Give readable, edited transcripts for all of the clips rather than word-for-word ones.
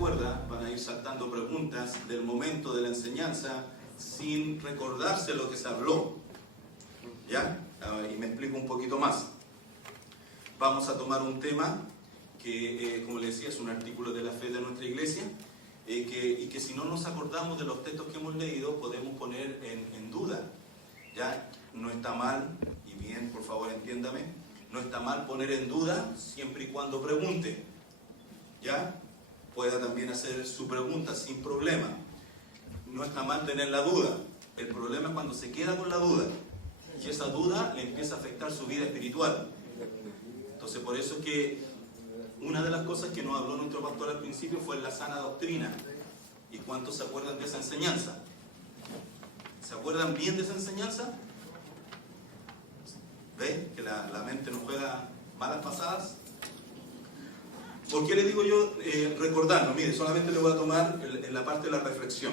recuerda, van a ir saltando preguntas del momento de la enseñanza sin recordarse lo que se habló. ¿Ya? Y me explico un poquito más. Vamos a tomar un tema que, como les decía, es un artículo de la fe de nuestra iglesia, y que si no nos acordamos de los textos que hemos leído, podemos poner en duda. ¿Ya? No está mal, y bien, por favor entiéndame, no está mal poner en duda siempre y cuando pregunte. ¿Ya? Pueda también hacer su pregunta sin problema. No está mal tener la duda. El problema es cuando se queda con la duda y esa duda le empieza a afectar su vida espiritual. Entonces, por eso es que una de las cosas que nos habló nuestro pastor al principio fue la sana doctrina. ¿Y cuántos se acuerdan de esa enseñanza? ¿Se acuerdan bien de esa enseñanza? ¿Ven que la mente nos juega malas pasadas? ¿Por qué le digo yo recordarnos? Mire, solamente le voy a tomar en la parte de la reflexión.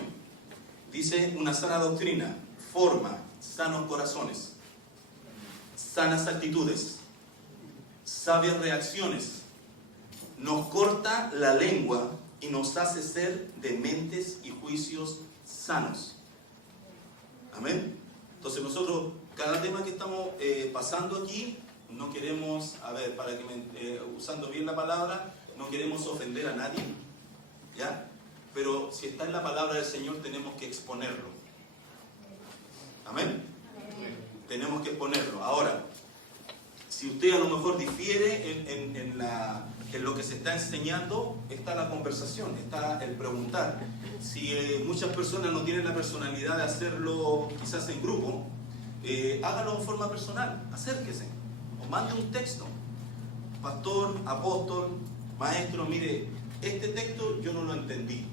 Dice: una sana doctrina forma sanos corazones, sanas actitudes, sabias reacciones, nos corta la lengua y nos hace ser de mentes y juicios sanos. Amén. Entonces nosotros, cada tema que estamos pasando aquí, no queremos, usando bien la palabra, no queremos ofender a nadie, ¿ya? Pero si está en la palabra del Señor, tenemos que exponerlo. Amén. Tenemos que exponerlo. Ahora, si usted a lo mejor difiere en lo que se está enseñando, está la conversación, está el preguntar. Si muchas personas no tienen la personalidad de hacerlo quizás en grupo, hágalo en forma personal, acérquese, o mande un texto. Pastor, apóstol, maestro, mire, este texto yo no lo entendí.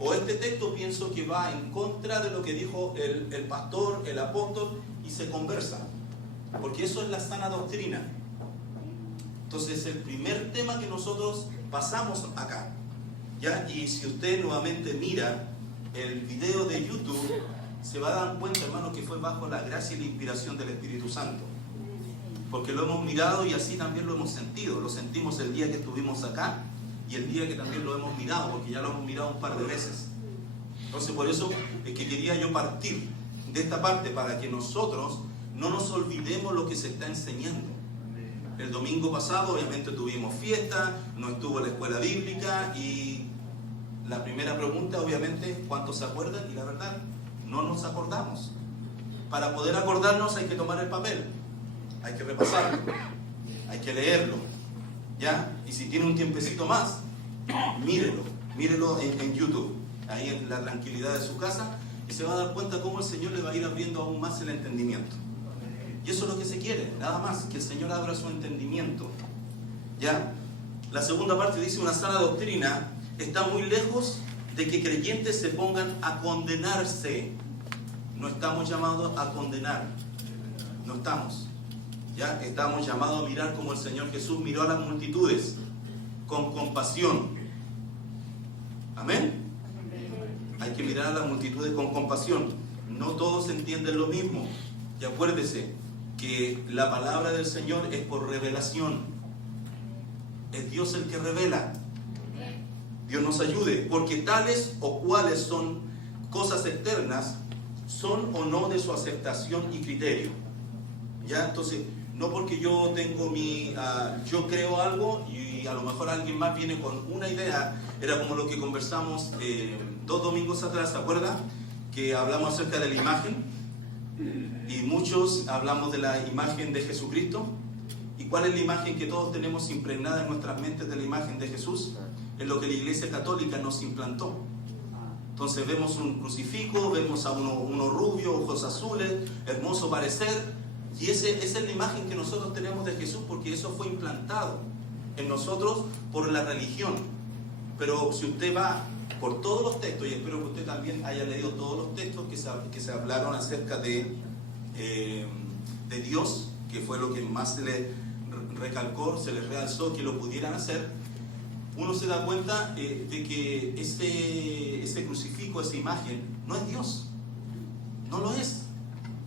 O este texto pienso que va en contra de lo que dijo el pastor, el apóstol, y se conversa. Porque eso es la sana doctrina. Entonces, el primer tema que nosotros pasamos acá, ¿ya? Y si usted nuevamente mira el video de YouTube, se va a dar cuenta, hermano, que fue bajo la gracia y la inspiración del Espíritu Santo. Porque lo hemos mirado y así también lo hemos sentido. Lo sentimos el día que estuvimos acá y el día que también lo hemos mirado, porque ya lo hemos mirado un par de veces. Entonces, por eso es que quería yo partir de esta parte, para que nosotros no nos olvidemos lo que se está enseñando. El domingo pasado obviamente tuvimos fiesta, no estuvo la escuela bíblica, y la primera pregunta obviamente, ¿cuántos se acuerdan? Y la verdad, no nos acordamos. Para poder acordarnos hay que tomar el papel, hay que repasarlo, hay que leerlo, ¿ya? Y si tiene un tiempecito más, mírelo en YouTube, ahí en la tranquilidad de su casa, y se va a dar cuenta cómo el Señor le va a ir abriendo aún más el entendimiento. Y eso es lo que se quiere, nada más, que el Señor abra su entendimiento. ¿Ya? La segunda parte dice: una sana doctrina está muy lejos de que creyentes se pongan a condenarse. No estamos llamados a condenar. No estamos. ¿Ya? Estamos llamados a mirar como el Señor Jesús miró a las multitudes, con compasión. Amén. Hay que mirar a las multitudes con compasión. No todos entienden lo mismo. Y acuérdese que la palabra del Señor es por revelación. Es Dios el que revela. Dios nos ayude, porque tales o cuales son cosas externas, son o no de su aceptación y criterio. ¿Ya? Entonces, no porque yo tengo yo creo algo y a lo mejor alguien más viene con una idea. Era como lo que conversamos 2 domingos atrás, ¿se acuerdan? Que hablamos acerca de la imagen. Y muchos hablamos de la imagen de Jesucristo. ¿Y cuál es la imagen que todos tenemos impregnada en nuestras mentes de la imagen de Jesús? Es lo que la Iglesia Católica nos implantó. Entonces vemos un crucifijo, vemos a uno rubio, ojos azules, hermoso parecer, y esa es la imagen que nosotros tenemos de Jesús, porque eso fue implantado en nosotros por la religión. Pero si usted va por todos los textos, y espero que usted también haya leído todos los textos que se hablaron acerca de Dios, que fue lo que más se le recalcó, se le realzó que lo pudieran hacer, uno se da cuenta de que ese crucifijo, esa imagen, no es Dios. No lo es.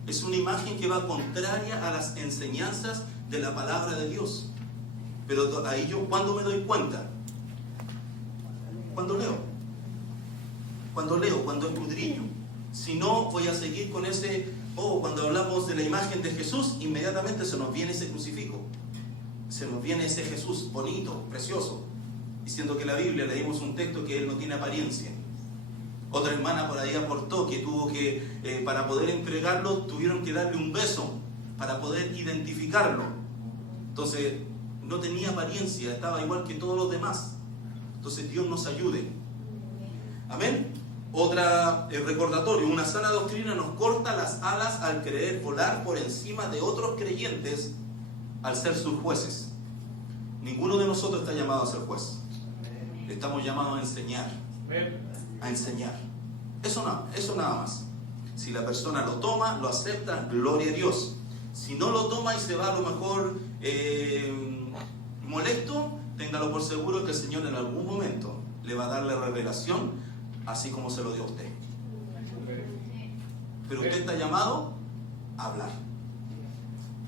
Es una imagen que va contraria a las enseñanzas de la palabra de Dios. Pero ahí yo, ¿cuándo me doy cuenta? Cuando leo, cuando escudriño. Si no, voy a seguir con ese, cuando hablamos de la imagen de Jesús, inmediatamente se nos viene ese crucifijo. Se nos viene ese Jesús bonito, precioso. Diciendo que en la Biblia leímos un texto que él no tiene apariencia. Otra hermana por ahí aportó que tuvo que, para poder entregarlo, tuvieron que darle un beso para poder identificarlo. Entonces, no tenía apariencia, estaba igual que todos los demás. Entonces, Dios nos ayude. Amén. Otra recordatorio, una sana doctrina nos corta las alas al querer volar por encima de otros creyentes al ser sus jueces. Ninguno de nosotros está llamado a ser juez. Estamos llamados a enseñar. A enseñar. Eso nada más. Si la persona lo toma, lo acepta, gloria a Dios. Si no lo toma y se va a lo mejor molesto, téngalo por seguro que el Señor en algún momento le va a dar la revelación, así como se lo dio a usted. Pero usted está llamado a hablar.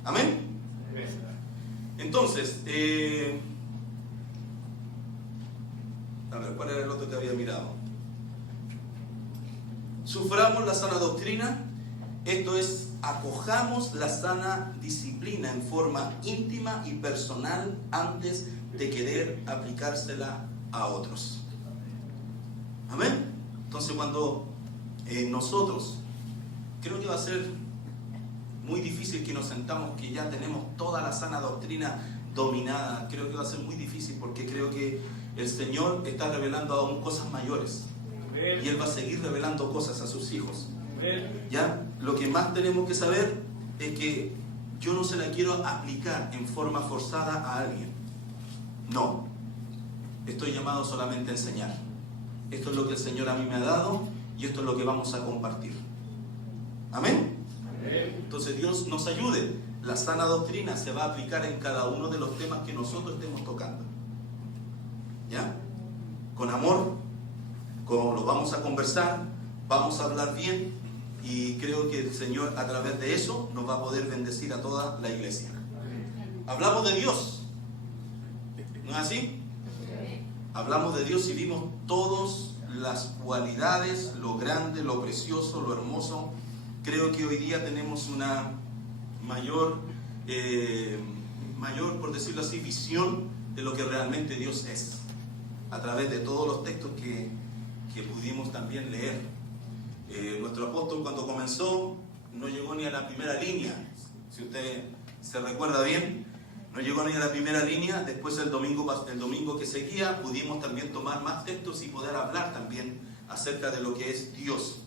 Amén. Entonces, a ver, ¿cuál era el otro que había mirado? Suframos la sana doctrina, esto es, acojamos la sana disciplina en forma íntima y personal antes de querer aplicársela a otros. Amén. Entonces, cuando nosotros, creo que va a ser muy difícil que nos sentamos que ya tenemos toda la sana doctrina dominada. Creo que va a ser muy difícil porque creo que el Señor está revelando aún cosas mayores. Y Él va a seguir revelando cosas a sus hijos. ¿Ya? Lo que más tenemos que saber es que yo no se la quiero aplicar en forma forzada a alguien. No. Estoy llamado solamente a enseñar. Esto es lo que el Señor a mí me ha dado y esto es lo que vamos a compartir. Amén. Entonces Dios nos ayude. La sana doctrina se va a aplicar en cada uno de los temas que nosotros estemos tocando. ¿Ya? Con amor, los vamos a conversar, vamos a hablar bien y creo que el Señor a través de eso nos va a poder bendecir a toda la iglesia. Hablamos de Dios, ¿no es así? Hablamos de Dios y vimos todas las cualidades, lo grande, lo precioso, lo hermoso. Creo que hoy día tenemos una mayor, por decirlo así, visión de lo que realmente Dios es, a través de todos los textos que pudimos también leer. Nuestro apóstol cuando comenzó no llegó ni a la primera línea, si usted se recuerda bien, no llegó ni a la primera línea. Después el domingo que seguía pudimos también tomar más textos y poder hablar también acerca de lo que es Dios.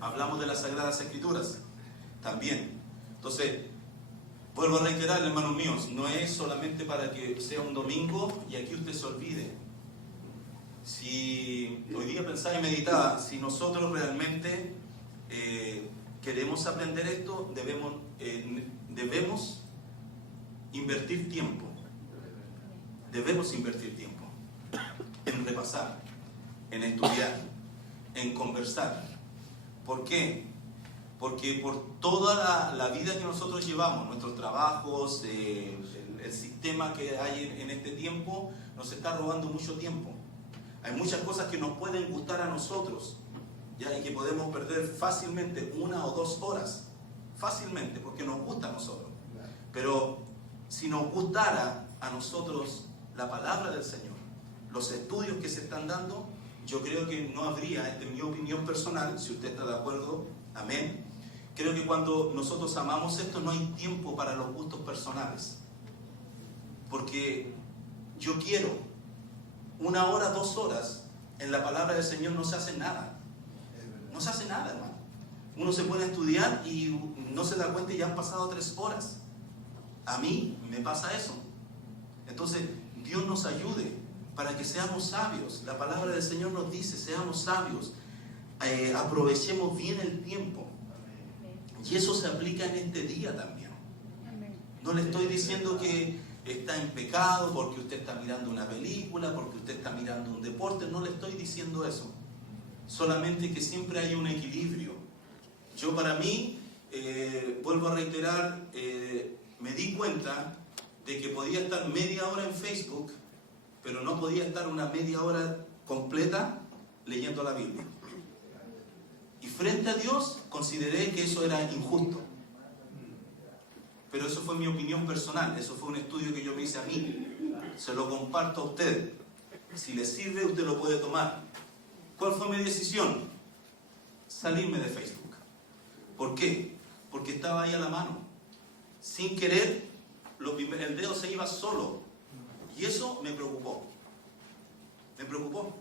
Hablamos de las Sagradas Escrituras también. Entonces, vuelvo a reiterar, hermanos míos, no es solamente para que sea un domingo y aquí usted se olvide. Si hoy día pensaba y meditaba, si nosotros realmente queremos aprender esto, debemos invertir tiempo. Debemos invertir tiempo en repasar, en estudiar, en conversar. ¿Por qué? Porque por toda la vida que nosotros llevamos, nuestros trabajos, el sistema que hay en este tiempo, nos está robando mucho tiempo. Hay muchas cosas que nos pueden gustar a nosotros, ¿ya? Y que podemos perder fácilmente 1 o 2 horas, fácilmente, porque nos gusta a nosotros. Pero si nos gustara a nosotros la palabra del Señor, los estudios que se están dando, yo creo que no habría, esta es mi opinión personal, si usted está de acuerdo, amén. Creo que cuando nosotros amamos esto no hay tiempo para los gustos personales. Porque yo quiero 1 hora, 2 horas, en la palabra del Señor no se hace nada. No se hace nada, hermano. Uno se puede estudiar y no se da cuenta y ya han pasado 3 horas. A mí me pasa eso. Entonces, Dios nos ayude para que seamos sabios. La palabra del Señor nos dice, seamos sabios. Aprovechemos bien el tiempo. Y eso se aplica en este día también. No le estoy diciendo que está en pecado porque usted está mirando una película, porque usted está mirando un deporte. No le estoy diciendo eso. Solamente que siempre hay un equilibrio. Yo para mí, vuelvo a reiterar, me di cuenta de que podía estar media hora en Facebook, pero no podía estar una media hora completa leyendo la Biblia. Y frente a Dios consideré que eso era injusto. Pero eso fue mi opinión personal, eso fue un estudio que yo me hice a mí. Se lo comparto a usted. Si le sirve, usted lo puede tomar. ¿Cuál fue mi decisión? Salirme de Facebook. ¿Por qué? Porque estaba ahí a la mano. Sin querer, el dedo se iba solo. Y eso me preocupó. Me preocupó.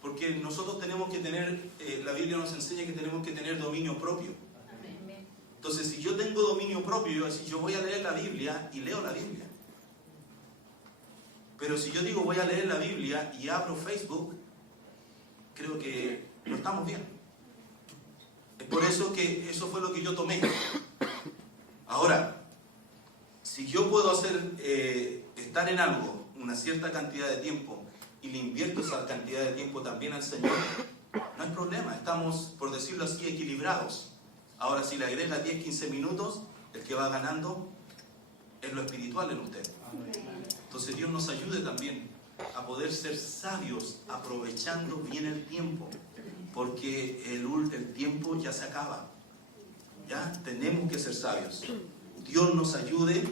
Porque nosotros tenemos que tener, la Biblia nos enseña que tenemos que tener dominio propio. Entonces, si yo tengo dominio propio, yo voy a leer la Biblia y leo la Biblia. Pero si yo digo voy a leer la Biblia y abro Facebook, creo que no estamos bien. Es por eso que eso fue lo que yo tomé. Ahora, si yo puedo estar en algo una cierta cantidad de tiempo y le invierto esa cantidad de tiempo también al Señor, no hay problema, estamos, por decirlo así, equilibrados. Ahora, si le agrega 10-15 minutos, el que va ganando es lo espiritual en usted. Entonces Dios nos ayude también a poder ser sabios aprovechando bien el tiempo, porque el tiempo ya se acaba. Ya tenemos que ser sabios. Dios nos ayude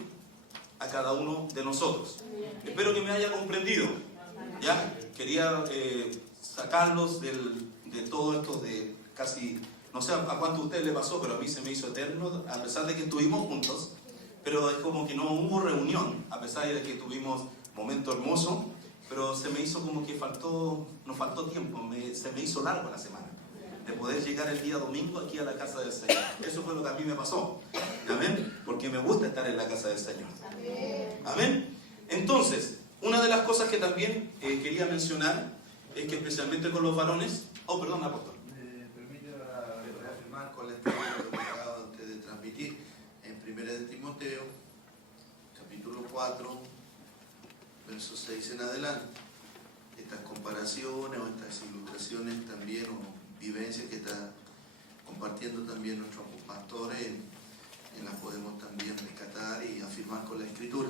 a cada uno de nosotros. Espero que me haya comprendido. Ya quería sacarlos de todo esto de casi, no sé a cuánto a usted le pasó, pero a mí se me hizo eterno, a pesar de que estuvimos juntos, pero es como que no hubo reunión, a pesar de que tuvimos momento hermoso, pero se me hizo como que nos faltó tiempo, se me hizo largo la semana, de poder llegar el día domingo aquí a la casa del Señor. Eso fue lo que a mí me pasó. Amén. Porque me gusta estar en la casa del Señor. Amén. Entonces, una de las cosas que también quería mencionar es que especialmente con los varones... Oh, perdón, apóstol. Me permite reafirmar con la experiencia que acaba usted de transmitir en 1 de Timoteo, capítulo 4, versos 6 en adelante. Estas comparaciones o estas ilustraciones también, o vivencias que está compartiendo también nuestros pastores, las podemos también rescatar y afirmar con la Escritura.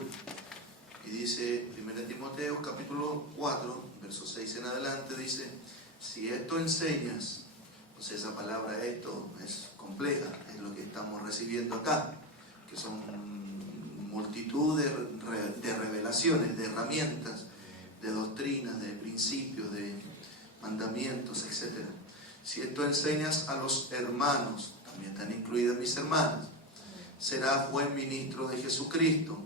Y dice 1 Timoteo capítulo 4, verso 6 en adelante, dice: si esto enseñas, pues esa palabra esto es compleja, es lo que estamos recibiendo acá, que son multitud de revelaciones, de herramientas, de doctrinas, de principios, de mandamientos, etc. Si esto enseñas a los hermanos, también están incluidas mis hermanas, serás buen ministro de Jesucristo.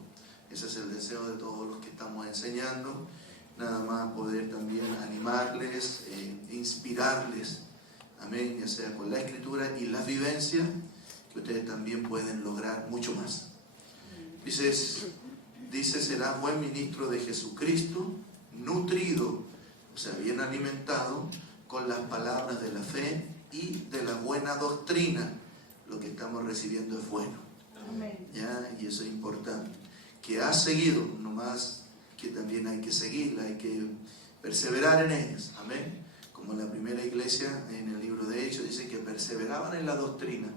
Ese es el deseo de todos los que estamos enseñando. Nada más poder también animarles, inspirarles, amén, ya sea con la Escritura y la vivencia, que ustedes también pueden lograr mucho más. Dice, serás buen ministro de Jesucristo, nutrido, o sea, bien alimentado, con las palabras de la fe y de la buena doctrina. Lo que estamos recibiendo es bueno. ¿Ya? Y eso es importante. Que has seguido, nomás que también hay que seguirla, hay que perseverar en ellas. Amén. Como la primera iglesia en el libro de Hechos dice que perseveraban en la doctrina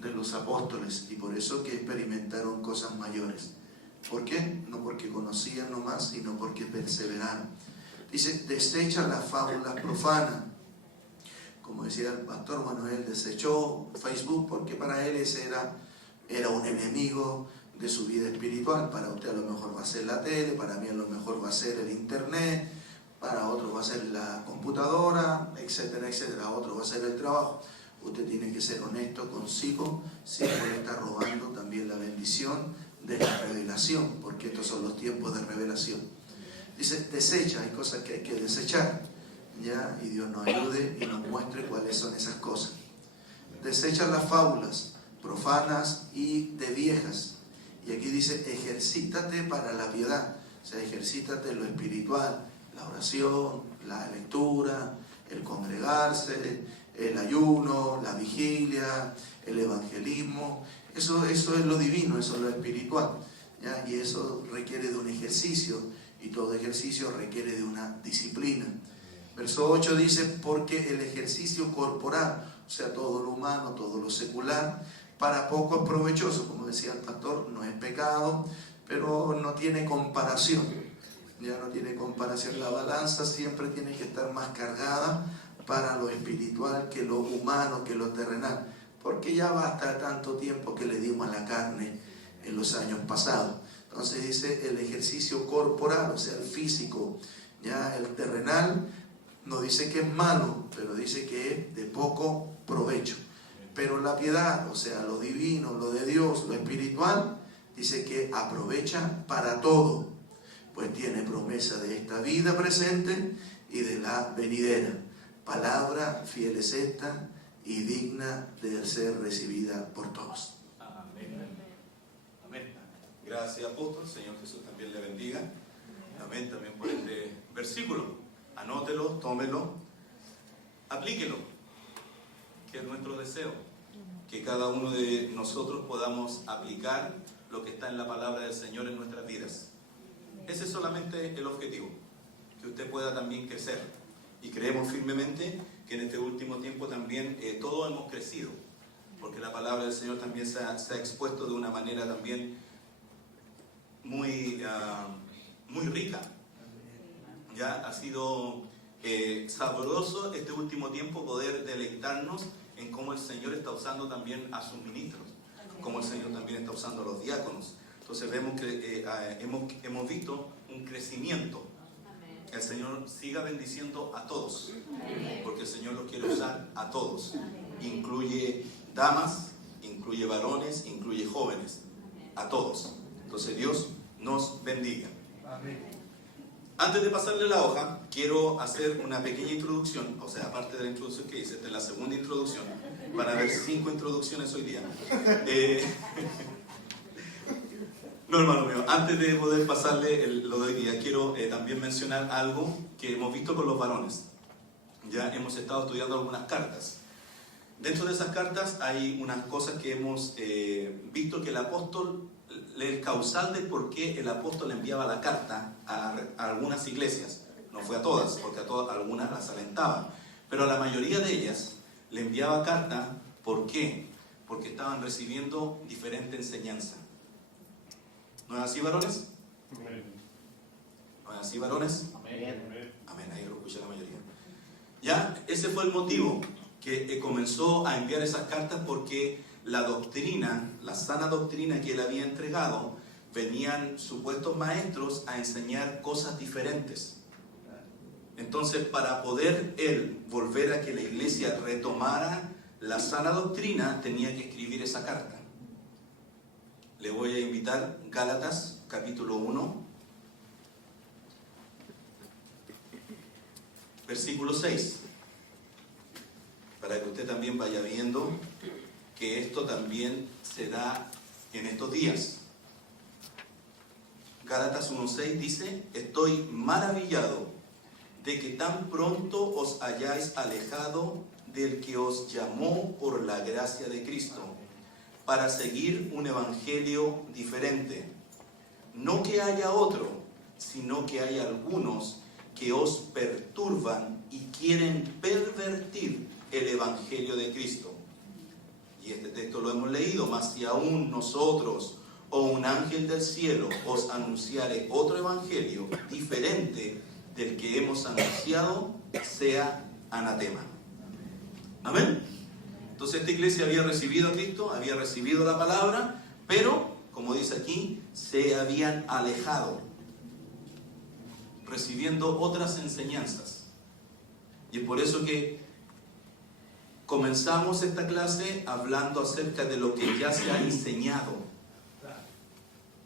de los apóstoles, y por eso que experimentaron cosas mayores. ¿Por qué? No porque conocían nomás, sino porque perseveraron. Dice, desecha las fábulas profanas. Como decía el pastor Manuel, desechó Facebook porque para él ese era un enemigo de su vida espiritual. Para usted a lo mejor va a ser la tele, para mí a lo mejor va a ser el internet, para otro va a ser la computadora, etcétera, etcétera. Otro va a ser el trabajo. Usted tiene que ser honesto consigo, si puede estar robando también la bendición de la revelación, porque estos son los tiempos de revelación. Dice, desecha, hay cosas que hay que desechar, ¿ya? Y Dios nos ayude y nos muestre cuáles son esas cosas. Desecha las fábulas profanas y de viejas. Y aquí dice, ejercítate para la piedad. O sea, ejercítate en lo espiritual, la oración, la lectura, el congregarse, el ayuno, la vigilia, el evangelismo. Eso es lo divino, eso es lo espiritual, ¿ya? Y eso requiere de un ejercicio, y todo ejercicio requiere de una disciplina. Verso 8 dice, porque el ejercicio corporal, o sea, todo lo humano, todo lo secular, para poco es provechoso. Como decía el pastor, no es pecado, pero no tiene comparación ya no tiene comparación. La balanza siempre tiene que estar más cargada para lo espiritual que lo humano, que lo terrenal, porque ya basta tanto tiempo que le dimos a la carne en los años pasados. Entonces dice el ejercicio corporal, o sea, el físico, ya el terrenal, no dice que es malo, pero dice que es de poco provecho. Pero la piedad, o sea, lo divino, lo de Dios, lo espiritual, dice que aprovecha para todo, pues tiene promesa de esta vida presente y de la venidera. Palabra fiel es esta y digna de ser recibida por todos. Amén. Amén. Gracias, apóstol. Señor Jesús también le bendiga. Amén. También por este versículo. Anótelo, tómelo, aplíquelo, que es nuestro deseo. Que cada uno de nosotros podamos aplicar lo que está en la palabra del Señor en nuestras vidas. Ese es solamente el objetivo. Que usted pueda también crecer. Y creemos firmemente que en este último tiempo también todos hemos crecido. Porque la palabra del Señor también se ha expuesto de una manera también muy rica. Ya ha sido sabroso este último tiempo poder deleitarnos en cómo el Señor está usando también a sus ministros, cómo el Señor también está usando a los diáconos. Entonces vemos que hemos visto un crecimiento. Que el Señor siga bendiciendo a todos, porque el Señor los quiere usar a todos. Incluye damas, incluye varones, incluye jóvenes, a todos. Entonces Dios nos bendiga. Antes de pasarle la hoja, quiero hacer una pequeña introducción, o sea, aparte de la introducción que hice, esta es la segunda introducción. Van a haber 5 introducciones hoy día. No, hermano mío, antes de poder pasarle lo de hoy día, quiero también mencionar algo que hemos visto con los varones. Ya hemos estado estudiando algunas cartas. Dentro de esas cartas hay unas cosas que hemos visto que el apóstol, el causal de por qué el apóstol enviaba la carta a algunas iglesias. No fue a todas, porque a todas, algunas las alentaba. Pero a la mayoría de ellas le enviaba carta, ¿por qué? Porque estaban recibiendo diferente enseñanza. ¿No es así, varones? ¿No es así, varones? Amén. Amén, ahí lo escucha la mayoría. Ya, ese fue el motivo que comenzó a enviar esas cartas, porque la doctrina, la sana doctrina que él había entregado, venían supuestos maestros a enseñar cosas diferentes. Entonces, para poder él volver a que la iglesia retomara la sana doctrina, tenía que escribir esa carta. Le voy a invitar Gálatas, capítulo 1, versículo 6, para que usted también vaya viendo que esto también se da en estos días. Gálatas 1:6 dice: estoy maravillado de que tan pronto os hayáis alejado del que os llamó por la gracia de Cristo, para seguir un evangelio diferente. No que haya otro, sino que hay algunos que os perturban y quieren pervertir el evangelio de Cristo. Y este texto lo hemos leído: mas si aún nosotros o un ángel del cielo os anunciare otro evangelio diferente del que hemos anunciado, sea anatema. Amén. Entonces esta iglesia había recibido a Cristo, había recibido la palabra, pero, como dice aquí, se habían alejado, recibiendo otras enseñanzas. Y es por eso que comenzamos esta clase hablando acerca de lo que ya se ha enseñado.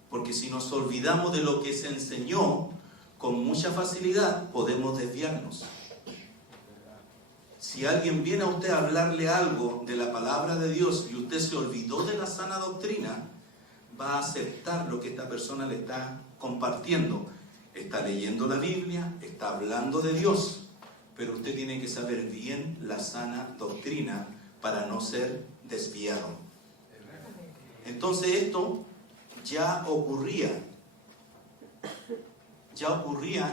Porque si nos olvidamos de lo que se enseñó, con mucha facilidad podemos desviarnos. Si alguien viene a usted a hablarle algo de la palabra de Dios y usted se olvidó de la sana doctrina, va a aceptar lo que esta persona le está compartiendo. Está leyendo la Biblia, está hablando de Dios, pero usted tiene que saber bien la sana doctrina para no ser desviado. Entonces esto ya ocurría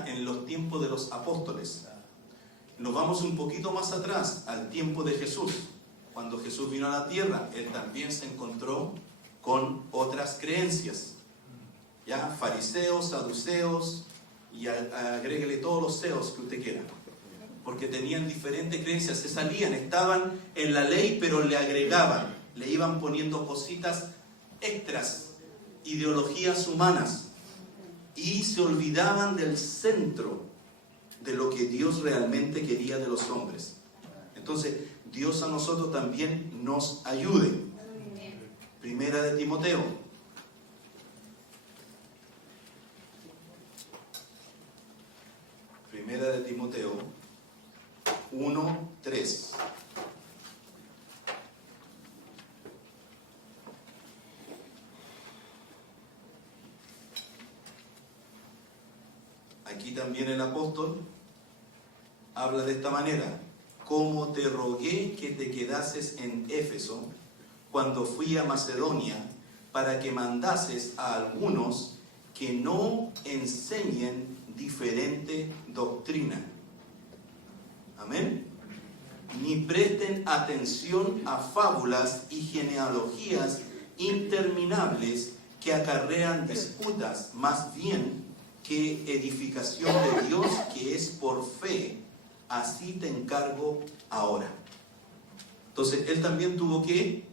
en los tiempos de los apóstoles. Nos vamos un poquito más atrás, al tiempo de Jesús. Cuando Jesús vino a la tierra, él también se encontró con otras creencias. Ya, fariseos, saduceos, y agréguele todos los CEOs que usted quiera, porque tenían diferentes creencias, se salían, estaban en la ley, pero le agregaban, le iban poniendo cositas extras, ideologías humanas, y se olvidaban del centro de lo que Dios realmente quería de los hombres. Entonces, Dios a nosotros también nos ayude. Primera de Timoteo. Primera de Timoteo 1:3. Aquí también el apóstol habla de esta manera: como te rogué que te quedases en Éfeso cuando fui a Macedonia, para que mandases a algunos que no enseñen diferente doctrina. Amén. Ni presten atención a fábulas y genealogías interminables que acarrean disputas, más bien que edificación de Dios que es por fe. Así te encargo ahora. Entonces, él también tuvo que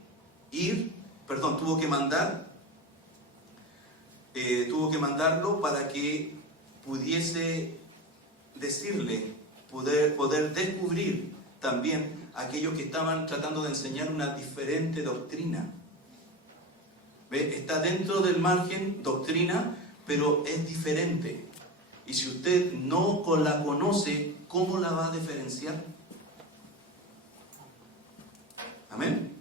mandarlo para que pudiese decirle, poder descubrir también aquellos que estaban tratando de enseñar una diferente doctrina. ¿Ve? Está dentro del margen doctrina, pero es diferente. Y si usted no la conoce, ¿cómo la va a diferenciar? Amén.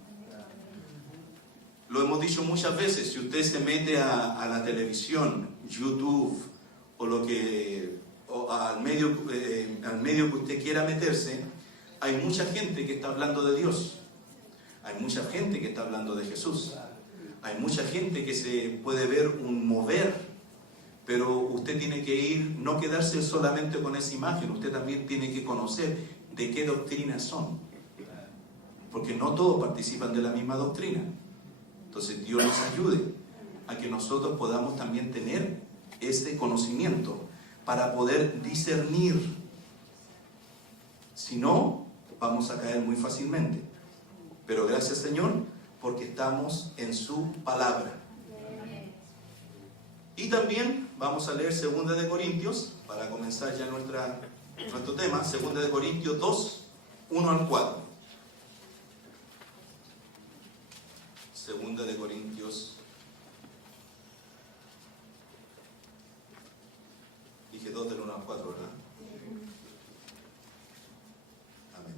Lo hemos dicho muchas veces, si usted se mete a la televisión, YouTube o al medio que usted quiera meterse, hay mucha gente que está hablando de Dios. Hay mucha gente que está hablando de Jesús. Hay mucha gente que se puede ver un mover. Pero usted tiene que ir, no quedarse solamente con esa imagen, usted también tiene que conocer de qué doctrinas son. Porque no todos participan de la misma doctrina. Entonces Dios nos ayude a que nosotros podamos también tener ese conocimiento para poder discernir. Si no, vamos a caer muy fácilmente. Pero gracias, Señor, porque estamos en su palabra. Y también vamos a leer 2 de Corintios, para comenzar ya nuestro tema, 2 de Corintios 2, 1 al 4. 2 de Corintios, dije 2 del 1 al 4, ¿verdad? Amén.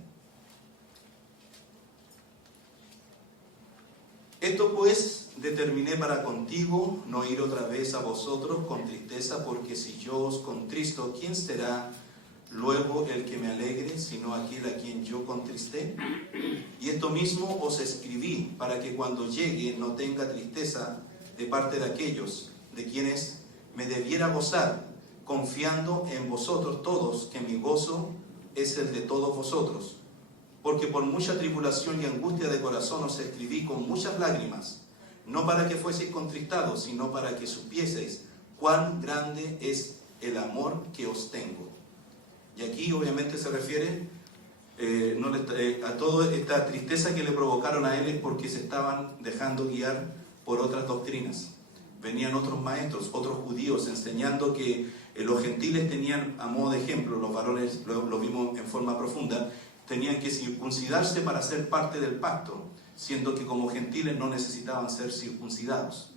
Esto pues determiné para contigo, no ir otra vez a vosotros con tristeza, porque si yo os contristo, ¿quién será luego el que me alegre, sino aquel a quien yo contristé? Y esto mismo os escribí, para que cuando llegue no tenga tristeza de parte de aquellos de quienes me debiera gozar, confiando en vosotros todos, que mi gozo es el de todos vosotros. Porque por mucha tribulación y angustia de corazón os escribí con muchas lágrimas, no para que fueseis contristados, sino para que supieseis cuán grande es el amor que os tengo. Y aquí obviamente se refiere a toda esta tristeza que le provocaron a él, es porque se estaban dejando guiar por otras doctrinas. Venían otros maestros, otros judíos, enseñando que los gentiles tenían, a modo de ejemplo, los varones, lo vimos en forma profunda, tenían que circuncidarse para ser parte del pacto, siendo que como gentiles no necesitaban ser circuncidados.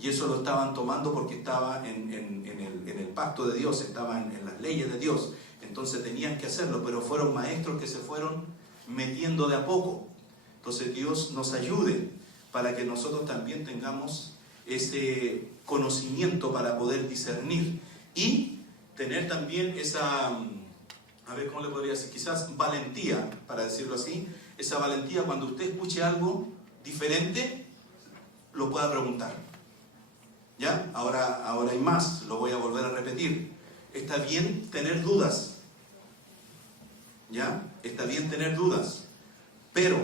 Y eso lo estaban tomando porque estaba en el pacto de Dios, estaban en las leyes de Dios. Entonces tenían que hacerlo, pero fueron maestros que se fueron metiendo de a poco. Entonces Dios nos ayude para que nosotros también tengamos ese conocimiento para poder discernir y tener también esa, a ver cómo le podría decir, quizás valentía, para decirlo así, esa valentía cuando usted escuche algo diferente, lo pueda preguntar. ¿Ya? Ahora hay más, lo voy a volver a repetir. Está bien tener dudas. ¿Ya? Está bien tener dudas. Pero,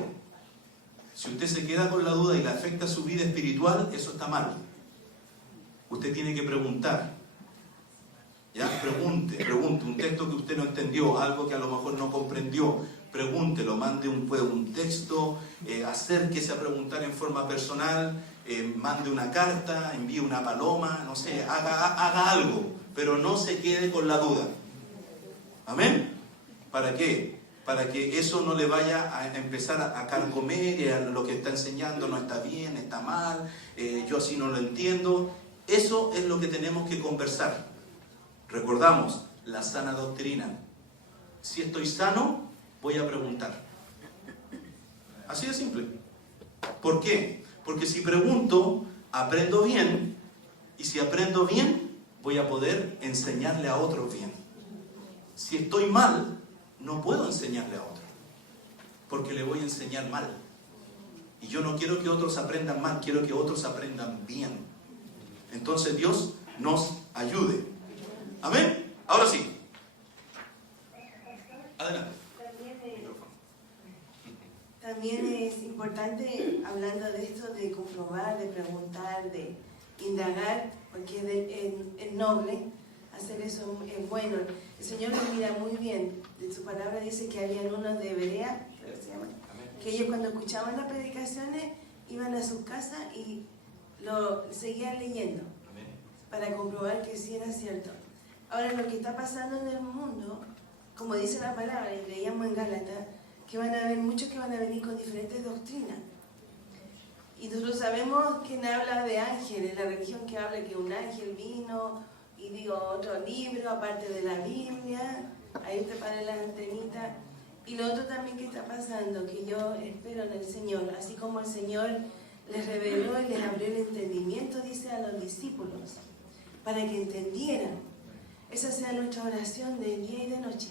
si usted se queda con la duda y le afecta su vida espiritual, eso está mal. Usted tiene que preguntar. ¿Ya? Pregunte, un texto que usted no entendió, algo que a lo mejor no comprendió, pregúntelo, mande un texto, acérquese a preguntar en forma personal, mande una carta, envíe una paloma, no sé, haga algo, pero no se quede con la duda. ¿Amén? ¿Para qué? Para que eso no le vaya a empezar a carcomer, lo que está enseñando no está bien, está mal, yo así no lo entiendo. Eso es lo que tenemos que conversar. Recordamos, la sana doctrina. Si estoy sano, voy a preguntar. Así de simple. ¿Por qué? Porque si pregunto, aprendo bien, y si aprendo bien, voy a poder enseñarle a otros bien. Si estoy mal, no puedo enseñarle a otro, porque le voy a enseñar mal. Y yo no quiero que otros aprendan mal, quiero que otros aprendan bien. Entonces Dios nos ayude. Amén. Ahora sí. Adelante. También es importante, hablando de esto, de comprobar, de preguntar, de indagar, porque es noble. Hacer eso es bueno. El Señor lo mira muy bien. De su palabra dice que habían unos de Berea, creo que se llama, que ellos cuando escuchaban las predicaciones iban a sus casas y lo seguían leyendo para comprobar que sí era cierto. Ahora, lo que está pasando en el mundo, como dice la palabra, y leíamos en Gálatas, que van a haber muchos que van a venir con diferentes doctrinas. Y nosotros sabemos quién habla de ángeles, la religión que habla que un ángel vino y digo otro libro aparte de la Biblia, ahí usted para las antenitas. Y lo otro también que está pasando, que yo espero en el Señor, así como el Señor les reveló y les abrió el entendimiento, dice a los discípulos, para que entendieran. Esa sea nuestra oración de día y de noche.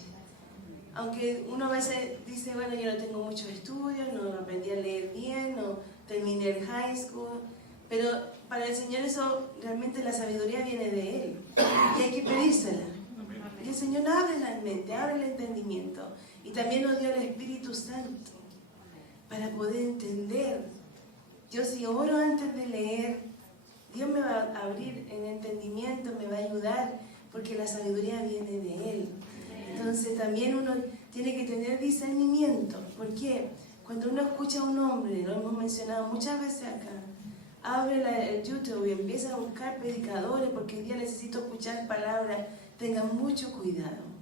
Aunque uno a veces dice, bueno, yo no tengo muchos estudios, no aprendí a leer bien, no terminé el high school, pero para el Señor eso, realmente la sabiduría viene de Él. Y hay que pedírsela. Y el Señor abre la mente, abre el entendimiento. Y también nos dio el Espíritu Santo para poder entender. Yo si oro antes de leer, Dios me va a abrir el entendimiento, me va a ayudar, porque la sabiduría viene de Él. Entonces también uno tiene que tener discernimiento. ¿Por qué? Cuando uno escucha a un hombre, lo hemos mencionado muchas veces acá, abre el YouTube y empieza a buscar predicadores, porque hoy día necesito escuchar palabras, tengan mucho cuidado.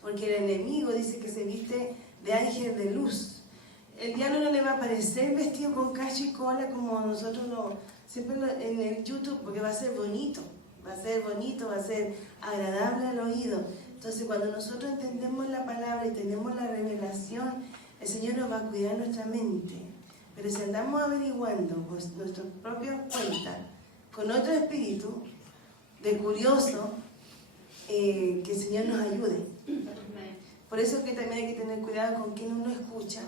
Porque el enemigo dice que se viste de ángel de luz. El diablo no le va a aparecer vestido con cacho y cola como nosotros siempre en el YouTube, porque va a ser bonito. Va a ser bonito, va a ser agradable al oído. Entonces, cuando nosotros entendemos la palabra y tenemos la revelación, el Señor nos va a cuidar nuestra mente. Pero si andamos averiguando por nuestra propia cuenta, con otro espíritu de curioso, que el Señor nos ayude. Por eso que también hay que tener cuidado con quien uno escucha.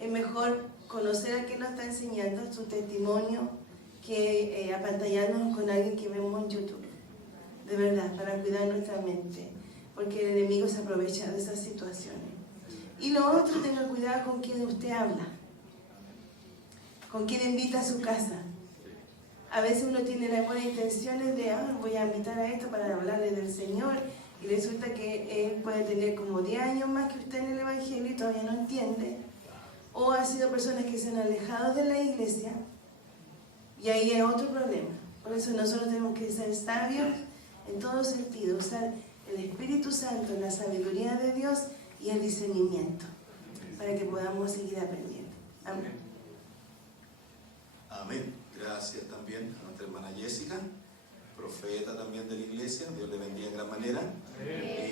Es mejor conocer a quien nos está enseñando, su testimonio, que apantallarnos con alguien que vemos en YouTube. De verdad, para cuidar nuestra mente. Porque el enemigo se aprovecha de esas situaciones. Y lo otro, tenga cuidado con quien usted habla. Con quien invita a su casa. A veces uno tiene las buenas intenciones de, voy a invitar a esto para hablarle del Señor. Y resulta que él puede tener como 10 años más que usted en el Evangelio y todavía no entiende. O ha sido personas que se han alejado de la iglesia. Y ahí hay otro problema. Por eso nosotros tenemos que ser sabios en todo sentido. Usar el Espíritu Santo, la sabiduría de Dios y el discernimiento. Para que podamos seguir aprendiendo. Amén. Amén. Gracias también a nuestra hermana Jessica, profeta también de la iglesia. Dios le bendiga de gran manera.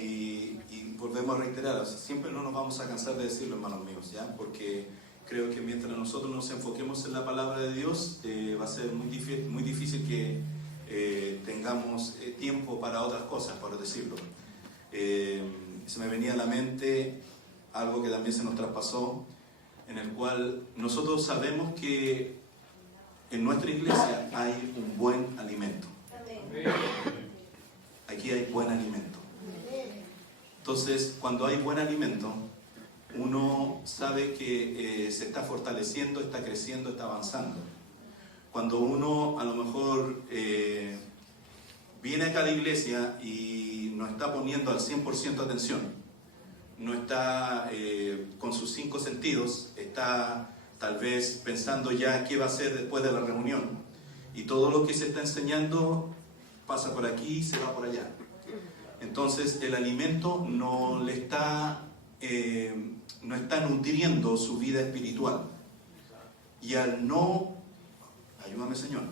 Y volvemos a reiterar, o sea, siempre no nos vamos a cansar de decirlo, hermanos míos, ¿ya? Porque creo que mientras nosotros nos enfoquemos en la palabra de Dios, va a ser muy difícil que tengamos tiempo para otras cosas, por decirlo. Se me venía a la mente algo que también se nos traspasó, en el cual nosotros sabemos que en nuestra iglesia hay un buen alimento. Aquí hay buen alimento. Entonces, cuando hay buen alimento, uno sabe que se está fortaleciendo, está creciendo, está avanzando. Cuando uno a lo mejor viene acá a la iglesia y no está poniendo al 100% atención, no está con sus 5 sentidos, está tal vez pensando ya qué va a hacer después de la reunión, y todo lo que se está enseñando pasa por aquí y se va por allá. Entonces el alimento no está nutriendo su vida espiritual, y al no, ayúdame Señor,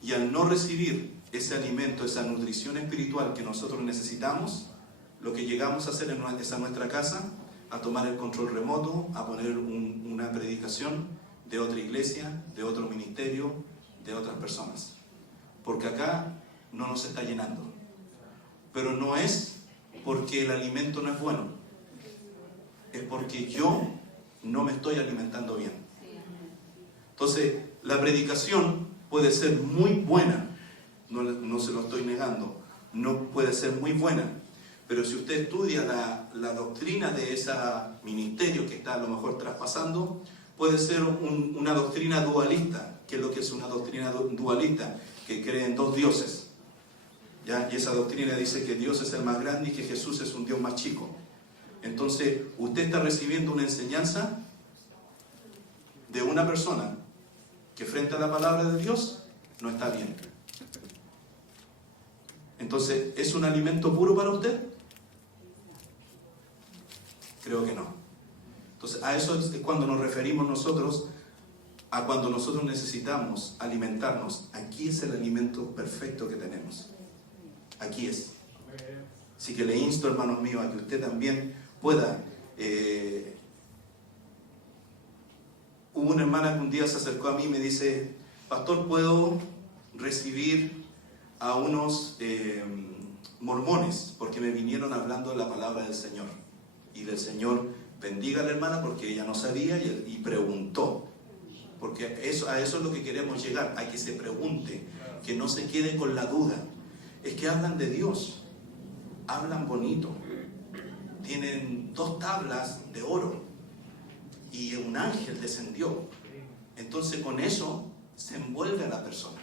y al no recibir ese alimento, esa nutrición espiritual que nosotros necesitamos, lo que llegamos a hacer es a nuestra casa, a tomar el control remoto, a poner una predicación de otra iglesia, de otro ministerio, de otras personas. Porque acá no nos está llenando. Pero no es porque el alimento no es bueno, es porque yo no me estoy alimentando bien. Entonces, la predicación puede ser muy buena, no se lo estoy negando, no puede ser muy buena, pero si usted estudia la doctrina de ese ministerio que está a lo mejor traspasando, puede ser una doctrina dualista. ¿Qué es lo que es una doctrina dualista? Que cree en 2 dioses. ¿Ya? Y esa doctrina dice que Dios es el más grande y que Jesús es un Dios más chico. Entonces, usted está recibiendo una enseñanza de una persona que frente a la palabra de Dios no está bien. Entonces, ¿es un alimento puro para usted? Creo que no. Entonces, a eso es cuando nos referimos nosotros, a cuando nosotros necesitamos alimentarnos. Aquí es el alimento perfecto que tenemos. Aquí es. Así que le insto, hermanos míos, a que usted también pueda. Hubo una hermana que un día se acercó a mí y me dice: pastor, ¿puedo recibir a unos mormones? Porque me vinieron hablando de la palabra del Señor. Y del Señor bendiga a la hermana porque ella no sabía y preguntó. Porque a eso es lo que queremos llegar, a que se pregunte, que no se quede con la duda. Es que hablan de Dios, hablan bonito, tienen 2 tablas de oro y un ángel descendió. Entonces con eso se envuelve a la persona,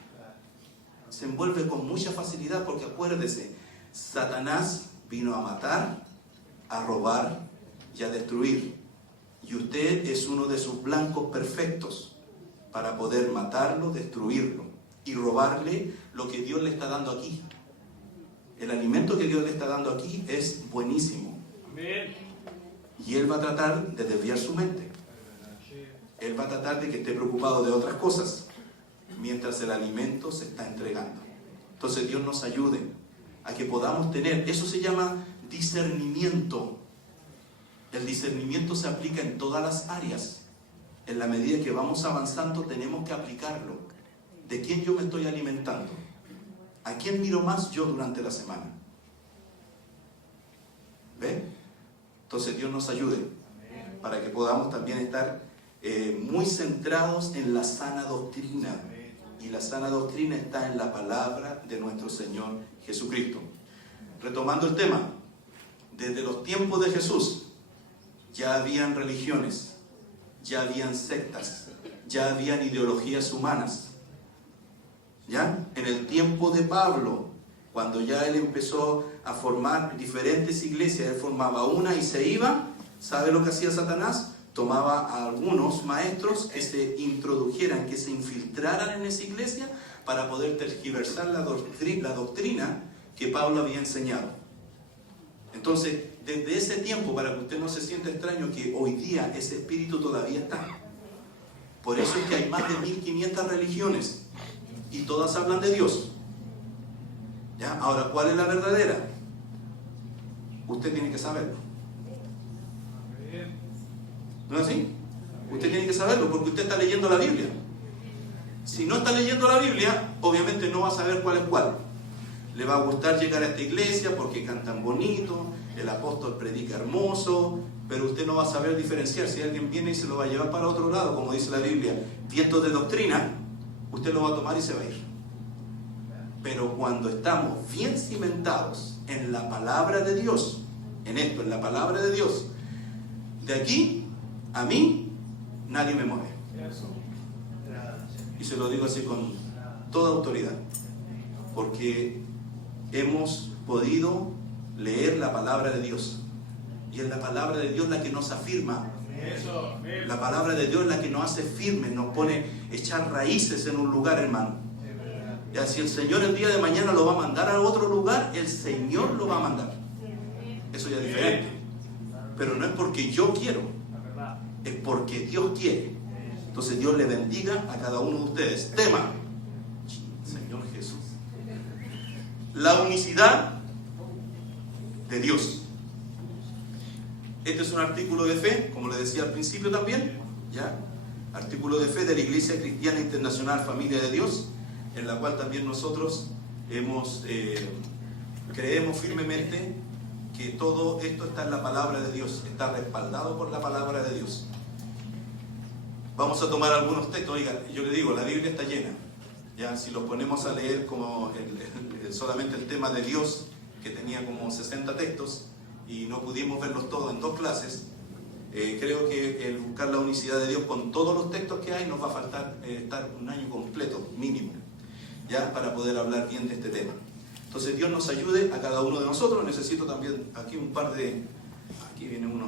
se envuelve con mucha facilidad, porque acuérdese, Satanás vino a matar, a robar y a destruir, y usted es uno de sus blancos perfectos para poder matarlo, destruirlo y robarle lo que Dios le está dando aquí. El alimento que Dios le está dando aquí es buenísimo. Y Él va a tratar de desviar su mente. Él va a tratar de que esté preocupado de otras cosas mientras el alimento se está entregando. Entonces Dios nos ayude a que podamos tener, eso se llama discernimiento. El discernimiento se aplica en todas las áreas. En la medida que vamos avanzando tenemos que aplicarlo. ¿De quién yo me estoy alimentando? ¿A quién miro más yo durante la semana? ¿Ve? Entonces Dios nos ayude para que podamos también estar muy centrados en la sana doctrina. Y la sana doctrina está en la palabra de nuestro Señor Jesucristo. Retomando el tema, desde los tiempos de Jesús ya habían religiones, ya habían sectas, ya habían ideologías humanas. ¿Ya? En el tiempo de Pablo, cuando ya él empezó a formar diferentes iglesias, él formaba una y se iba. ¿Sabe lo que hacía Satanás? Tomaba a algunos maestros que se introdujeran, que se infiltraran en esa iglesia para poder tergiversar la doctrina que Pablo había enseñado. Entonces, desde ese tiempo, para que usted no se sienta extraño, que hoy día ese espíritu todavía está. Por eso es que hay más de 1500 religiones y todas hablan de Dios. ¿Ya? Ahora, ¿cuál es la verdadera? Usted tiene que saberlo. ¿No es así? Usted tiene que saberlo porque usted está leyendo la Biblia. Si no está leyendo la Biblia, obviamente no va a saber cuál es cuál. Le va a gustar llegar a esta iglesia porque cantan bonito, el apóstol predica hermoso, pero usted no va a saber diferenciar. Si alguien viene y se lo va a llevar para otro lado, como dice la Biblia, vientos de doctrina, usted lo va a tomar y se va a ir. Pero cuando estamos bien cimentados en la palabra de Dios, en esto, en la palabra de Dios, de aquí a mí nadie me mueve. Y se lo digo así con toda autoridad, porque hemos podido leer la palabra de Dios. Y es la palabra de Dios la que nos afirma. La palabra de Dios es la que nos hace firmes, nos pone echar raíces en un lugar, hermano. Ya, si el Señor el día de mañana lo va a mandar a otro lugar, el Señor lo va a mandar. Eso ya es diferente. Pero no es porque yo quiero, es porque Dios quiere. Entonces Dios le bendiga a cada uno de ustedes. Tema: Señor Jesús. La unicidad de Dios. Este es un artículo de fe, como le decía al principio también, ¿ya? Artículo de fe de la Iglesia Cristiana Internacional Familia de Dios, en la cual también nosotros creemos firmemente que todo esto está en la palabra de Dios, está respaldado por la palabra de Dios. Vamos a tomar algunos textos. Oiga, yo le digo, la Biblia está llena. Ya, si los ponemos a leer como solamente el tema de Dios, que tenía como 60 textos, y no pudimos verlos todos en 2 clases, creo que el buscar la unicidad de Dios con todos los textos que hay nos va a faltar estar un año completo, mínimo, ya, para poder hablar bien de este tema. Entonces Dios nos ayude a cada uno de nosotros. Necesito también aquí un par de... Aquí viene uno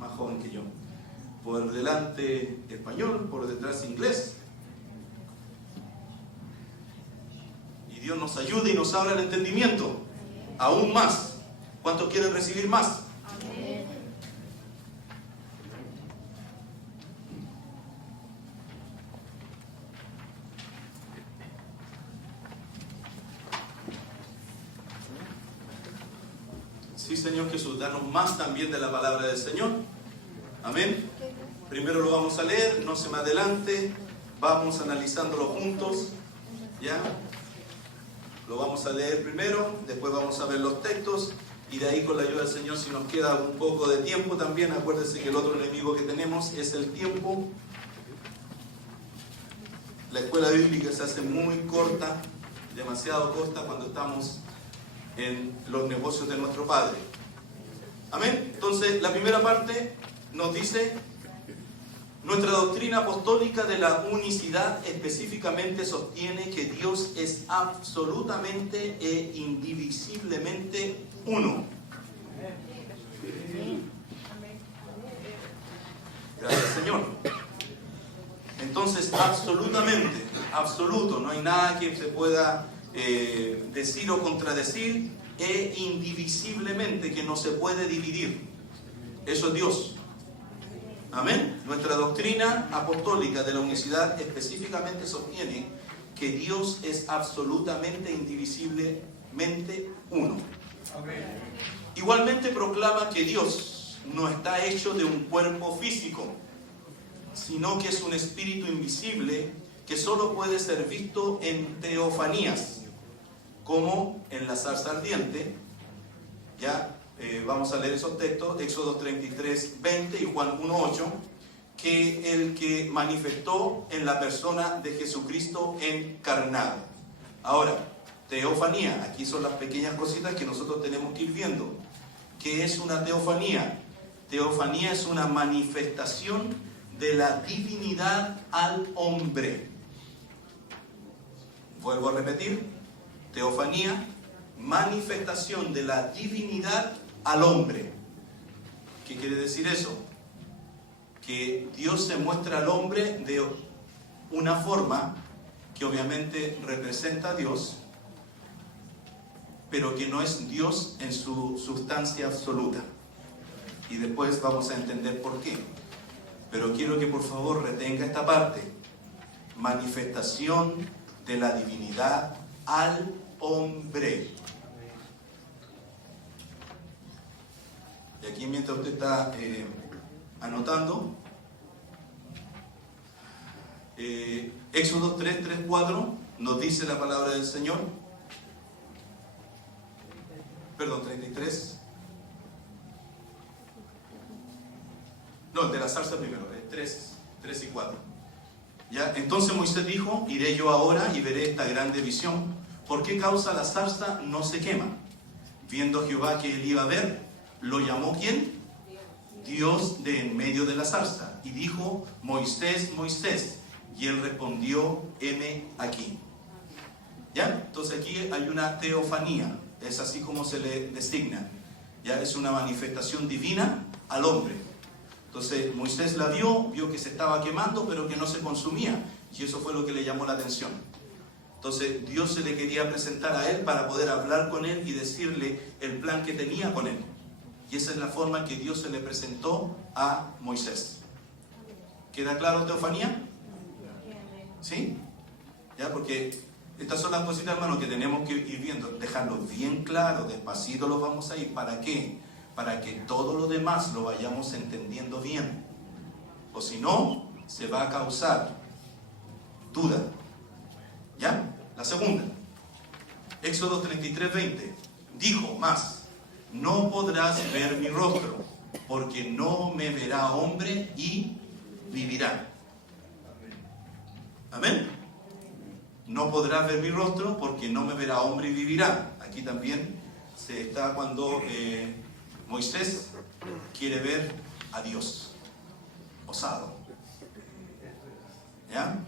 más joven que yo. Por delante español, por detrás inglés. Y Dios nos ayude y nos abra el entendimiento aún más. ¿Cuántos quieren recibir más? Amén. Sí, Señor Jesús, danos más también de la palabra del Señor. Amén. Primero lo vamos a leer, no se me adelante, vamos analizándolo juntos, ¿ya? Lo vamos a leer primero, después vamos a ver los textos, y de ahí con la ayuda del Señor, si nos queda un poco de tiempo también, acuérdense que el otro enemigo que tenemos es el tiempo. La escuela bíblica se hace muy corta, demasiado corta cuando estamos en los negocios de nuestro Padre. Amén. Entonces, la primera parte nos dice: nuestra doctrina apostólica de la unicidad específicamente sostiene que Dios es absolutamente e indivisiblemente uno. Gracias, Señor. Entonces, absolutamente, absoluto, no hay nada que se pueda decir o contradecir, e indivisiblemente, que no se puede dividir. Eso es Dios. Amén. Nuestra doctrina apostólica de la unicidad específicamente sostiene que Dios es absolutamente, indivisiblemente uno. Amén. Igualmente proclama que Dios no está hecho de un cuerpo físico, sino que es un espíritu invisible que solo puede ser visto en teofanías, como en la zarza ardiente. Ya vamos a leer esos textos, Éxodo 33, 20 y Juan 1, 8, que el que manifestó en la persona de Jesucristo encarnado. Ahora, teofanía, aquí son las pequeñas cositas que nosotros tenemos que ir viendo. ¿Qué es una teofanía? Teofanía es una manifestación de la divinidad al hombre. Vuelvo a repetir, teofanía, manifestación de la divinidad al hombre. ¿Qué quiere decir eso? Que Dios se muestra al hombre de una forma que obviamente representa a Dios, pero que no es Dios en su sustancia absoluta. Y después vamos a entender por qué. Pero quiero que por favor retenga esta parte: manifestación de la divinidad al hombre. Y aquí, mientras usted está anotando, Éxodo 3, 3, 4 nos dice la palabra del Señor. Perdón, 33. No, el de la zarza primero, 3 y 4. ¿Ya? Entonces Moisés dijo: iré yo ahora y veré esta grande visión. ¿Por qué causa la zarza no se quema? Viendo Jehová que él iba a ver, lo llamó ¿quién? Dios de en medio de la zarza. Y dijo: Moisés, Moisés. Y él respondió: heme aquí. ¿Ya? Entonces aquí hay una teofanía. es así como se le designa. Ya es una manifestación divina al hombre. Entonces Moisés la vio que se estaba quemando, pero que no se consumía. Y eso fue lo que le llamó la atención. Entonces Dios se le quería presentar a él para poder hablar con él y decirle el plan que tenía con él. Y esa es la forma en que Dios se le presentó a Moisés. ¿Queda claro, teofanía? ¿Sí? Ya, porque estas son las cositas, hermanos, que tenemos que ir viendo, dejarlo bien claro, despacito los vamos a ir. ¿Para qué? Para que todo lo demás lo vayamos entendiendo bien. O si no, se va a causar duda. ¿Ya? La segunda. Éxodo 33:20. Dijo más: no podrás ver mi rostro, porque no me verá hombre y vivirá. Amén. No podrás ver mi rostro, porque no me verá hombre y vivirá. Aquí también se está cuando Moisés quiere ver a Dios. Osado. ¿Ya?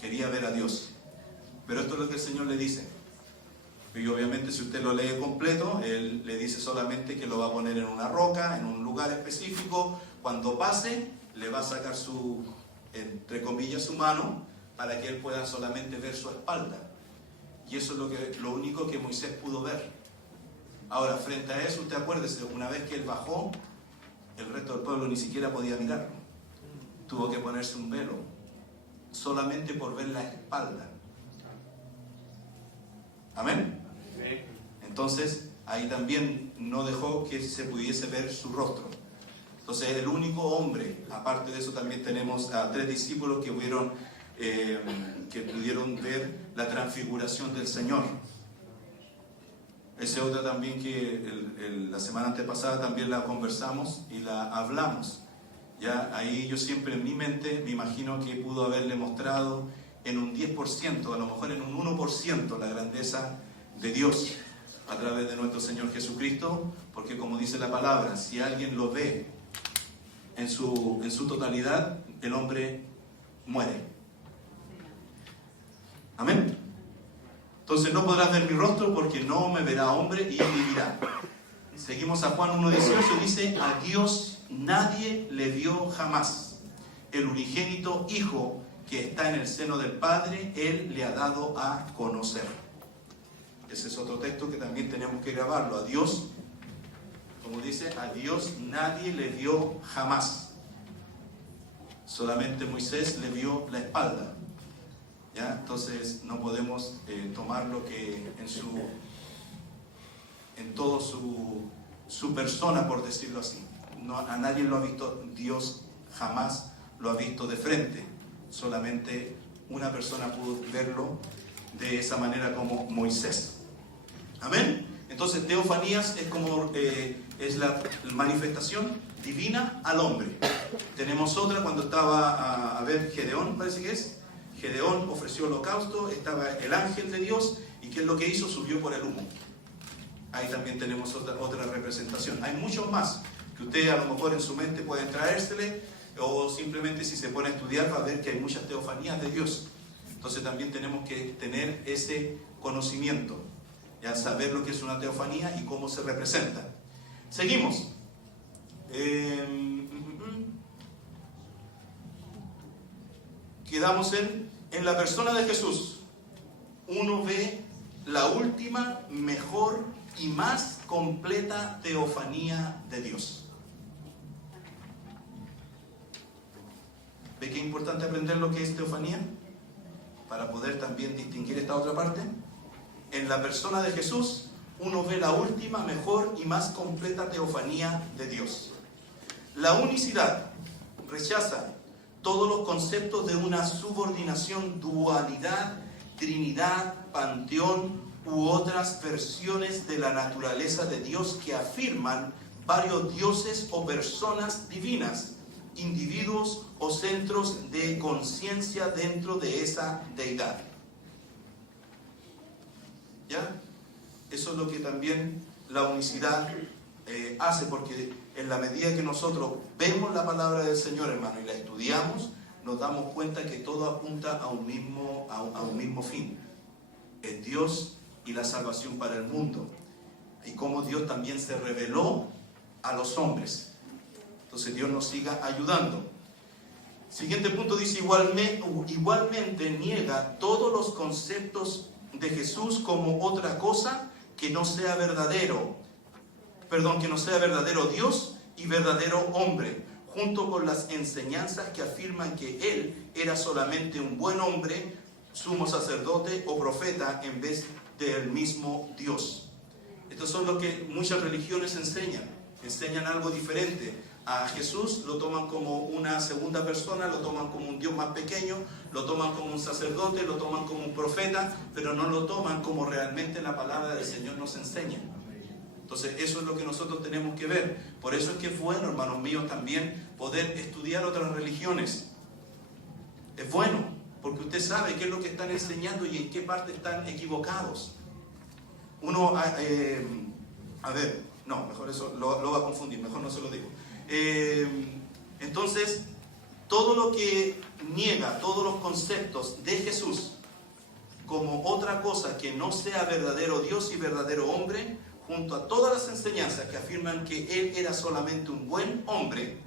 Quería ver a Dios. Pero esto es lo que el Señor le dice. Y obviamente si usted lo lee completo, Él le dice solamente que lo va a poner en una roca, en un lugar específico. Cuando pase, le va a sacar su, entre comillas, su mano, para que Él pueda solamente ver su espalda. Y eso es lo único que Moisés pudo ver. Ahora, frente a eso, usted acuérdese, una vez que Él bajó, el resto del pueblo ni siquiera podía mirarlo. Tuvo que ponerse un velo, solamente por ver la espalda. Amén. Entonces, ahí también no dejó que se pudiese ver su rostro. Entonces, el único hombre, aparte de eso también tenemos a 3 discípulos que pudieron ver la transfiguración del Señor. Esa otra también que la semana antepasada también la conversamos y la hablamos. Ya ahí yo siempre en mi mente me imagino que pudo haberle mostrado en un 10%, a lo mejor en un 1% la grandeza de Dios a través de nuestro Señor Jesucristo, porque como dice la palabra, si alguien lo ve en su totalidad, el hombre muere. Amén. Entonces no podrás ver mi rostro, porque no me verá hombre y vivirá. Seguimos a Juan 1:18, dice: a Dios nadie le vio jamás. El unigénito Hijo que está en el seno del Padre, Él le ha dado a conocer. Ese es otro texto que también tenemos que grabarlo. A Dios, como dice, a Dios nadie le vio jamás. Solamente Moisés le vio la espalda. ¿Ya? Entonces no podemos tomar lo que en todo su persona, por decirlo así. No, a nadie lo ha visto Dios, jamás lo ha visto de frente. Solamente una persona pudo verlo de esa manera, como Moisés. Amén. Entonces teofanías es como es la manifestación divina al hombre. Tenemos otra cuando estaba a ver Gedeón, parece que es. Gedeón ofreció holocausto, estaba el ángel de Dios, y ¿qué es lo que hizo? Subió por el humo. Ahí también tenemos otra representación. Hay muchos más que usted a lo mejor en su mente puede traérsele, o simplemente si se pone a estudiar va a ver que hay muchas teofanías de Dios. Entonces también tenemos que tener ese conocimiento, ya saber lo que es una teofanía y cómo se representa. Seguimos. Quedamos en la persona de Jesús. Uno ve la última, mejor y más completa teofanía de Dios. ¿Ve qué es importante aprender lo que es teofanía? Para poder también distinguir esta otra parte. En la persona de Jesús, uno ve la última, mejor y más completa teofanía de Dios. La unicidad rechaza todos los conceptos de una subordinación, dualidad, trinidad, panteón u otras versiones de la naturaleza de Dios que afirman varios dioses o personas divinas, individuos o centros de conciencia dentro de esa deidad. ¿Ya? Eso es lo que también la unicidad hace, porque en la medida que nosotros vemos la palabra del Señor, hermano, y la estudiamos, nos damos cuenta que todo apunta a un mismo fin. Es Dios y la salvación para el mundo. y cómo Dios también se reveló a los hombres. Entonces Dios nos siga ayudando. Siguiente punto dice, igualmente niega todos los conceptos de Jesús como otra cosa que no sea verdadero Dios y verdadero hombre, junto con las enseñanzas que afirman que Él era solamente un buen hombre, sumo sacerdote o profeta en vez del mismo Dios. Estos son lo que muchas religiones enseñan algo diferente. A Jesús lo toman como una segunda persona, lo toman como un Dios más pequeño, lo toman como un sacerdote, lo toman como un profeta, pero no lo toman como realmente la palabra del Señor nos enseña. Entonces eso es lo que nosotros tenemos que ver. Por eso es que es bueno, hermanos míos, también poder estudiar otras religiones. Es bueno, porque usted sabe qué es lo que están enseñando y en qué parte están equivocados. Mejor eso lo va a confundir, mejor no se lo digo. Entonces, todo lo que niega, todos los conceptos de Jesús como otra cosa que no sea verdadero Dios y verdadero hombre, junto a todas las enseñanzas que afirman que Él era solamente un buen hombre,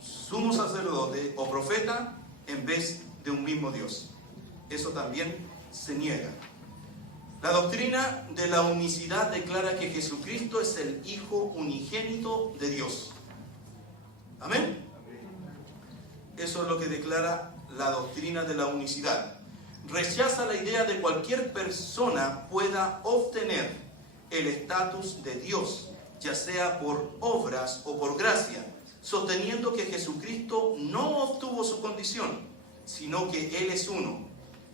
sumo sacerdote o profeta, en vez de un mismo Dios. Eso también se niega. La doctrina de la unicidad declara que Jesucristo es el Hijo unigénito de Dios. ¿Amén? Eso es lo que declara la doctrina de la unicidad. Rechaza la idea de que cualquier persona pueda obtener el estatus de Dios, ya sea por obras o por gracia, sosteniendo que Jesucristo no obtuvo su condición, sino que Él es uno,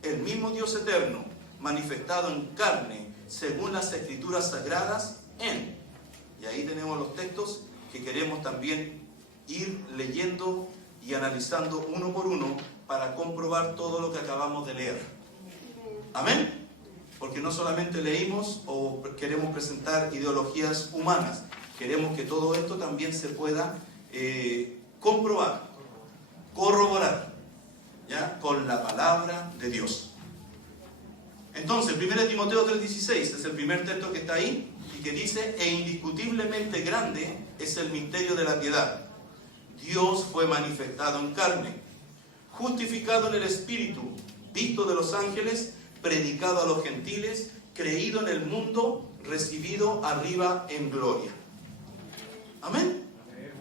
el mismo Dios eterno, manifestado en carne, según las Escrituras sagradas, y ahí tenemos los textos que queremos también ir leyendo y analizando uno por uno para comprobar todo lo que acabamos de leer. Amén. Porque no solamente leímos o queremos presentar ideologías humanas, queremos que todo esto también se pueda comprobar, corroborar, ¿ya? Con la palabra de Dios. Entonces, 1 Timoteo 3:16 es el primer texto que está ahí y que dice: e indiscutiblemente grande es el misterio de la piedad. Dios fue manifestado en carne, justificado en el Espíritu, visto de los ángeles, predicado a los gentiles, creído en el mundo, recibido arriba en gloria. Amén.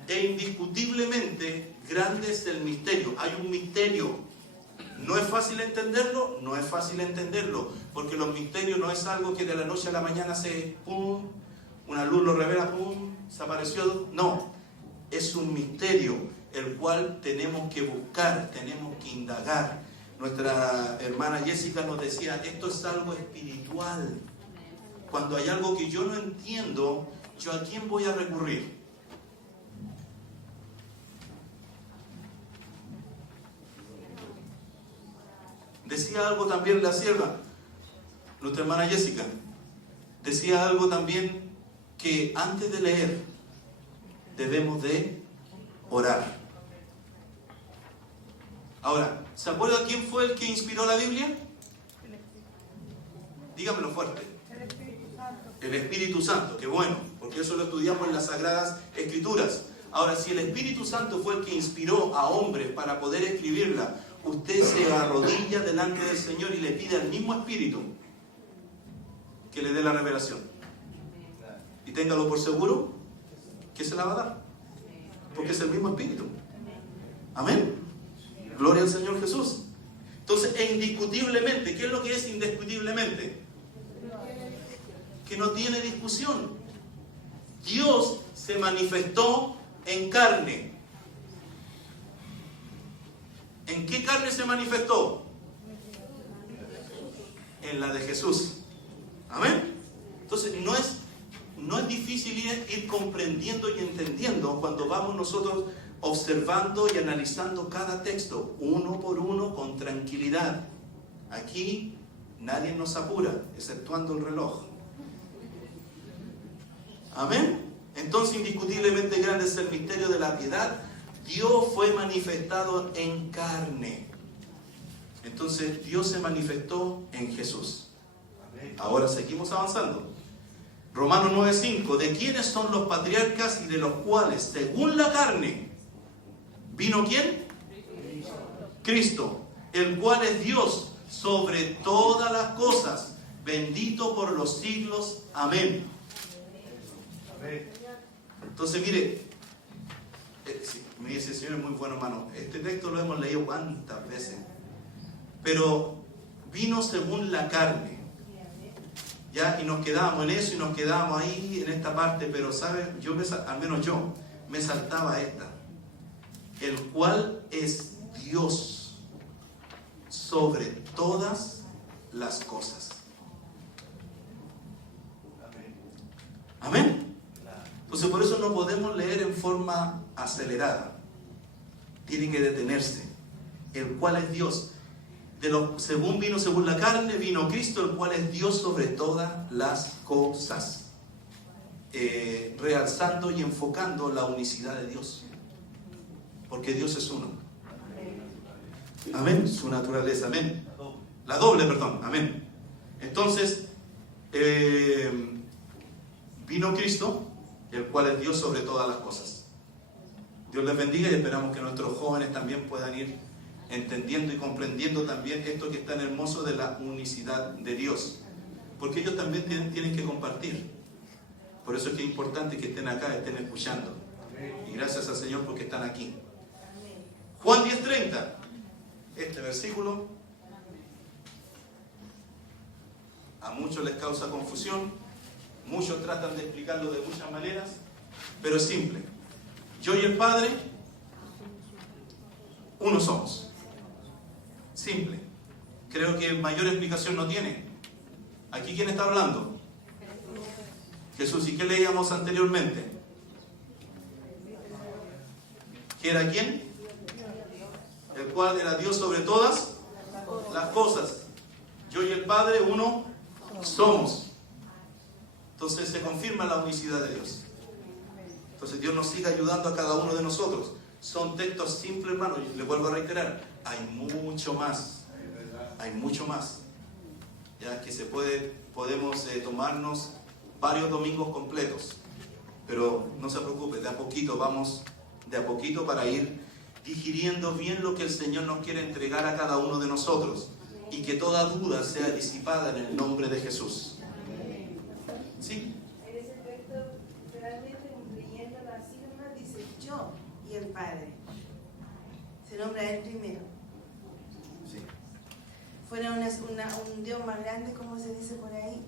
E indiscutiblemente grande es el misterio. Hay un misterio. ¿No es fácil entenderlo? No es fácil entenderlo, porque los misterios no es algo que de la noche a la mañana una luz lo revela, se apareció. No, es un misterio el cual tenemos que buscar, tenemos que indagar. Nuestra hermana Jessica nos decía, esto es algo espiritual. Cuando hay algo que yo no entiendo, ¿yo a quién voy a recurrir? Decía algo también la sierva, nuestra hermana Jessica, decía algo también que antes de leer debemos de orar. Ahora, ¿se acuerda quién fue el que inspiró la Biblia? Dígamelo fuerte. El Espíritu Santo, qué bueno, porque eso lo estudiamos en las Sagradas Escrituras. Ahora, si el Espíritu Santo fue el que inspiró a hombres para poder escribirla, usted se arrodilla delante del Señor y le pide al mismo Espíritu que le dé la revelación. Y téngalo por seguro que se la va a dar, porque es el mismo Espíritu. Amén. Gloria al Señor Jesús. Entonces, indiscutiblemente, ¿qué es lo que es indiscutiblemente? Que no tiene discusión. Dios se manifestó en carne. ¿En qué carne se manifestó? En la de Jesús. Amén. Entonces, no es difícil ir comprendiendo y entendiendo cuando vamos nosotros observando y analizando cada texto, uno por uno, con tranquilidad. Aquí nadie nos apura, exceptuando el reloj. Amén. Entonces, indiscutiblemente grande es el misterio de la piedad. Dios fue manifestado en carne. Entonces, Dios se manifestó en Jesús. Ahora seguimos avanzando. Romanos 9:5, ¿de quiénes son los patriarcas y de los cuales, según la carne, vino quién? Cristo, el cual es Dios sobre todas las cosas, bendito por los siglos. Amén. Entonces, mire, me dice el Señor es muy bueno, hermano. Este texto lo hemos leído cuántas veces, pero vino según la carne. ¿Ya? Y nos quedábamos en eso y nos quedábamos ahí en esta parte, pero ¿sabe? Al menos yo me saltaba esta. El cual es Dios sobre todas las cosas. Amén. Entonces por eso no podemos leer en forma acelerada. Tiene que detenerse. El cual es Dios. Según la carne, vino Cristo, el cual es Dios sobre todas las cosas. Realzando y enfocando la unicidad de Dios. Porque Dios es uno. Amén. Su naturaleza. Amén. La doble, perdón. Amén. Entonces, vino Cristo, el cual es Dios sobre todas las cosas. Dios les bendiga y esperamos que nuestros jóvenes también puedan ir entendiendo y comprendiendo también esto que es tan hermoso de la unicidad de Dios. Porque ellos también tienen que compartir. Por eso es que es importante que estén acá, estén escuchando. Y gracias al Señor porque están aquí. Juan 10:30. Este versículo a muchos les causa confusión. Muchos tratan de explicarlo de muchas maneras, pero es simple. Yo y el Padre, uno somos. Simple. Creo que mayor explicación no tiene. ¿Aquí quién está hablando? Jesús. ¿Y qué leíamos anteriormente? ¿Qué era quién? El cual era Dios sobre todas las cosas. Yo y el Padre, uno somos. Entonces se confirma la unicidad de Dios. Entonces Dios nos sigue ayudando a cada uno de nosotros. Son textos simples, hermano. Le vuelvo a reiterar, hay mucho más. Hay mucho más. Ya que podemos tomarnos varios domingos completos. Pero no se preocupe, de a poquito vamos, de a poquito para ir digiriendo bien lo que el Señor nos quiere entregar a cada uno de nosotros. Y que toda duda sea disipada en el nombre de Jesús. ¿Sí? En ese texto, realmente leyéndolo así nomás, dice yo y el Padre. Se nombra él primero. Sí. Fuera un Dios más grande, como se dice por ahí.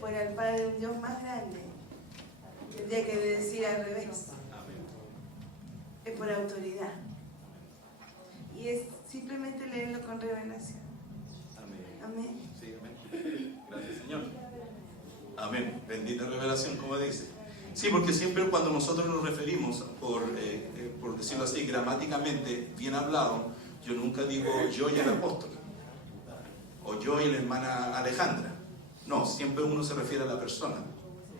Fuera el Padre un Dios más grande. Tendría que decir al revés. Es por autoridad. Y es simplemente leerlo con revelación. Amén. Amén. Sí, amén. Gracias, Señor. Amén. Bendita revelación, como dice. Sí, porque siempre cuando nosotros nos referimos, por decirlo así, gramáticamente, bien hablado, yo nunca digo yo y el apóstol, o yo y la hermana Alejandra. No, siempre uno se refiere a la persona.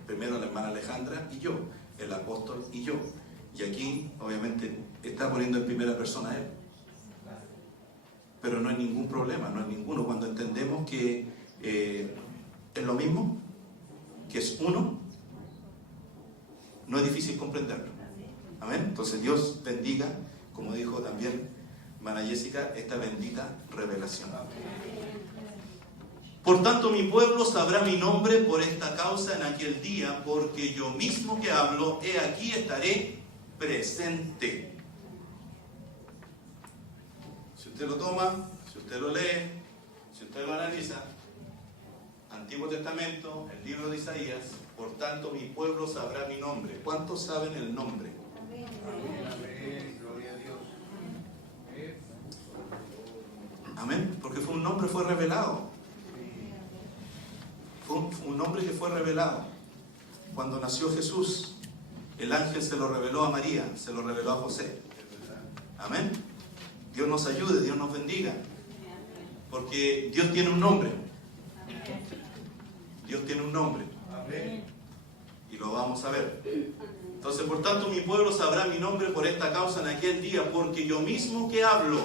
Primero a la hermana Alejandra y yo, el apóstol y yo. Y aquí, obviamente, está poniendo en primera persona él. Pero no hay ningún problema, no hay ninguno. Cuando entendemos que es lo mismo, que es uno, no es difícil comprenderlo. Amén. Entonces Dios bendiga, como dijo también hermana Jessica, esta bendita revelación. Por tanto, mi pueblo sabrá mi nombre por esta causa en aquel día, porque yo mismo que hablo, he aquí estaré presente. Si usted lo toma, si usted lo lee, si usted lo analiza, Antiguo Testamento, el libro de Isaías, por tanto mi pueblo sabrá mi nombre. ¿Cuántos saben el nombre? Amén. Gloria a Dios. Amén. Porque fue un nombre, fue revelado. Fue un nombre que fue revelado. Cuando nació Jesús, el ángel se lo reveló a María, se lo reveló a José. Amén. Dios nos ayude, Dios nos bendiga. Porque Dios tiene un nombre. Dios tiene un nombre. Amén. Y lo vamos a ver. Entonces, por tanto, mi pueblo sabrá mi nombre por esta causa en aquel día, porque yo mismo que hablo.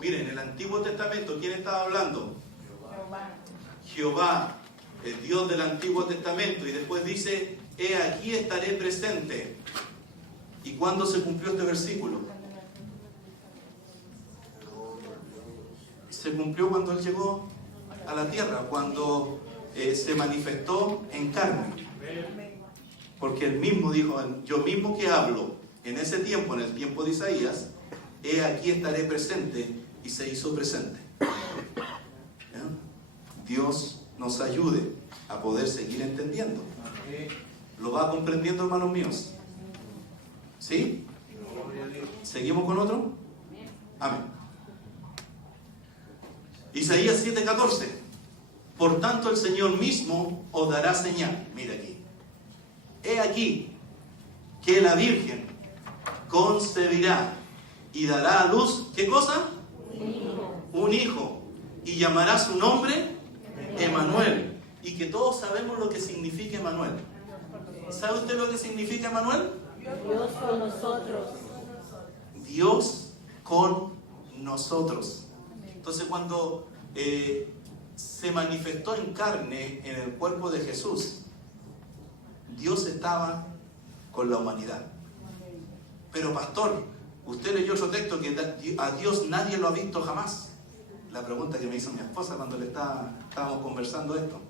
Miren, en el Antiguo Testamento, ¿quién estaba hablando? Jehová. el Dios del Antiguo Testamento, y después dice, he aquí estaré presente. ¿Y cuándo se cumplió este versículo? Se cumplió cuando Él llegó a la tierra, cuando se manifestó en carne. Porque Él mismo dijo, yo mismo que hablo en ese tiempo, en el tiempo de Isaías, he aquí estaré presente, y se hizo presente. ¿Ya? Dios nos ayude a poder seguir entendiendo. ¿Lo va comprendiendo, hermanos míos? ¿Sí? ¿Seguimos con otro? Amén. Isaías 7:14. Por tanto el Señor mismo os dará señal. Mira aquí. He aquí que la Virgen concebirá y dará a luz, ¿qué cosa? Un hijo. Y llamará su nombre Emanuel. Y que todos sabemos lo que significa Emanuel. ¿Sabe usted lo que significa Emanuel? Dios con nosotros. Dios con nosotros. Entonces cuando se manifestó en carne en el cuerpo de Jesús, Dios estaba con la humanidad. Pero pastor, usted leyó otro texto que a Dios nadie lo ha visto jamás. La pregunta que me hizo mi esposa cuando estábamos conversando esto.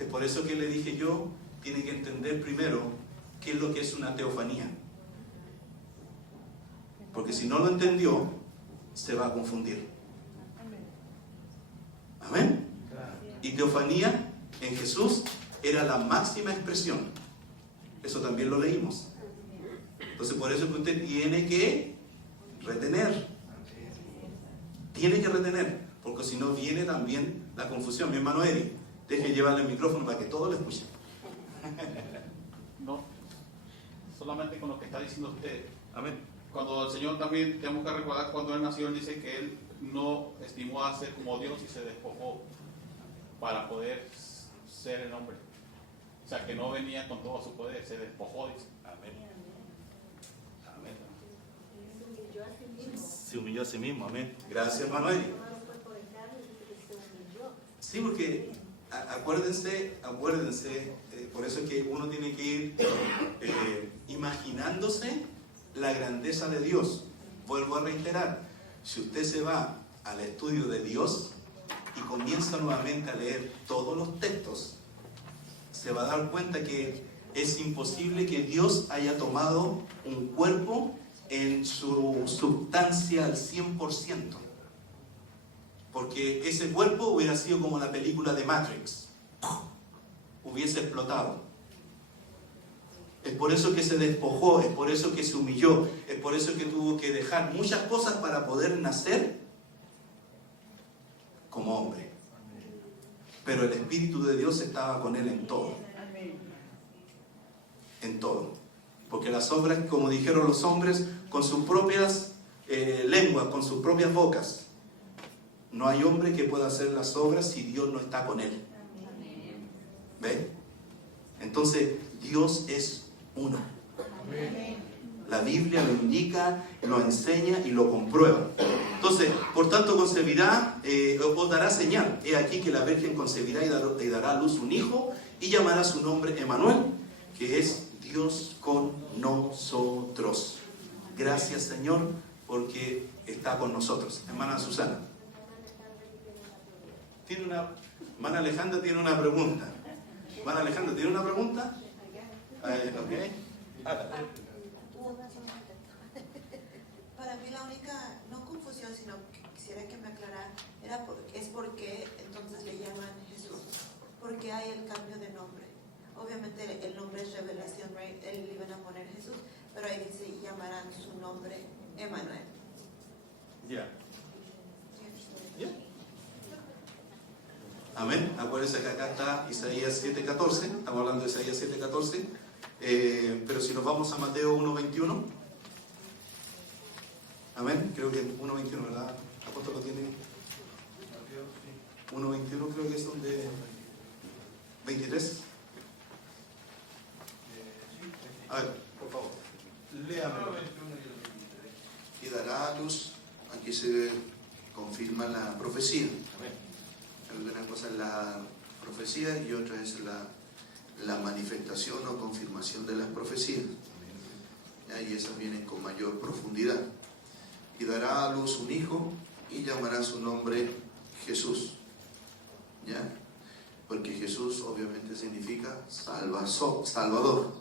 Es por eso que le dije yo, tiene que entender primero qué es lo que es una teofanía. Porque si no lo entendió, se va a confundir. Amén. Y teofanía en Jesús era la máxima expresión. Eso también lo leímos. Entonces por eso es que usted tiene que retener. Tiene que retener. Porque si no viene también la confusión. Mi hermano Eri, deje llevarle el micrófono para que todos lo escuchen. No, solamente con lo que está diciendo usted. Amén. Cuando el Señor también, tenemos que recordar cuando Él nació, Él dice que Él no estimó a ser como Dios y se despojó para poder ser el hombre. O sea, que no venía con todo su poder, se despojó, dice. Amén. Amén. Se humilló a sí mismo, amén. Gracias, hermano Eri. Sí, porque acuérdense, por eso es que uno tiene que ir imaginándose la grandeza de Dios. Vuelvo a reiterar, si usted se va al estudio de Dios y comienza nuevamente a leer todos los textos, se va a dar cuenta que es imposible que Dios haya tomado un cuerpo en su sustancia al 100%. Porque ese cuerpo hubiera sido como la película de Matrix. Hubiese explotado. Es por eso que se despojó, es por eso que se humilló, es por eso que tuvo que dejar muchas cosas para poder nacer como hombre. Pero el Espíritu de Dios estaba con él en todo. En todo. Porque las obras, como dijeron los hombres, con sus propias lenguas, con sus propias bocas. No hay hombre que pueda hacer las obras si Dios no está con él. ¿Ve? Entonces, Dios es uno. La Biblia lo indica, lo enseña y lo comprueba. Entonces, por tanto, concebirá, os dará señal. He aquí que la Virgen concebirá y dará a luz un hijo y llamará su nombre Emanuel, que es Dios con nosotros. Gracias, Señor, porque está con nosotros. Hermana Susana. Hermana Alejandra tiene una pregunta. Hermana Alejandra, ¿tiene una pregunta? Okay. Para mí la única, no confusión, sino que quisiera que me aclarara, es por qué entonces le llaman Jesús. ¿Por qué hay el cambio de nombre? Obviamente el nombre es revelación, right? Él le iban a poner Jesús, pero ahí dice, llamarán su nombre Emanuel. Ya. Amén. Acuérdense que acá está Isaías 7:14. Estamos hablando de Isaías 7:14. Pero si nos vamos a Mateo 1:21. Amén. Creo que 1:21, ¿verdad? ¿Apóstol lo tiene? 1:21 creo que es donde... 23. A ver, por favor. Léame. Y dará a luz, aquí se confirma la profecía. Amén. Algunas cosas la profecías y otra es la manifestación o confirmación de las profecías. ¿Ya? Y esas vienen con mayor profundidad. Y dará a luz un hijo y llamará su nombre Jesús. ¿Ya? Porque Jesús obviamente significa Salvador.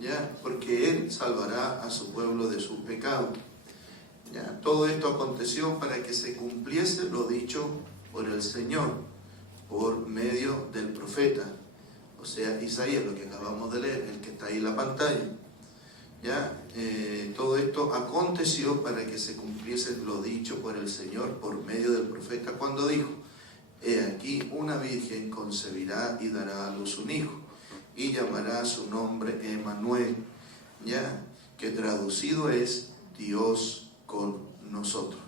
¿Ya? Porque Él salvará a su pueblo de su pecado. ¿Ya? Todo esto aconteció para que se cumpliese lo dicho por el Señor, por medio del profeta, o sea, Isaías, lo que acabamos de leer, el que está ahí en la pantalla. ¿Ya? Todo esto aconteció para que se cumpliese lo dicho por el Señor, por medio del profeta, cuando dijo: he aquí, una virgen concebirá y dará a luz un hijo, y llamará su nombre Emmanuel, ¿ya? Que traducido es Dios con nosotros.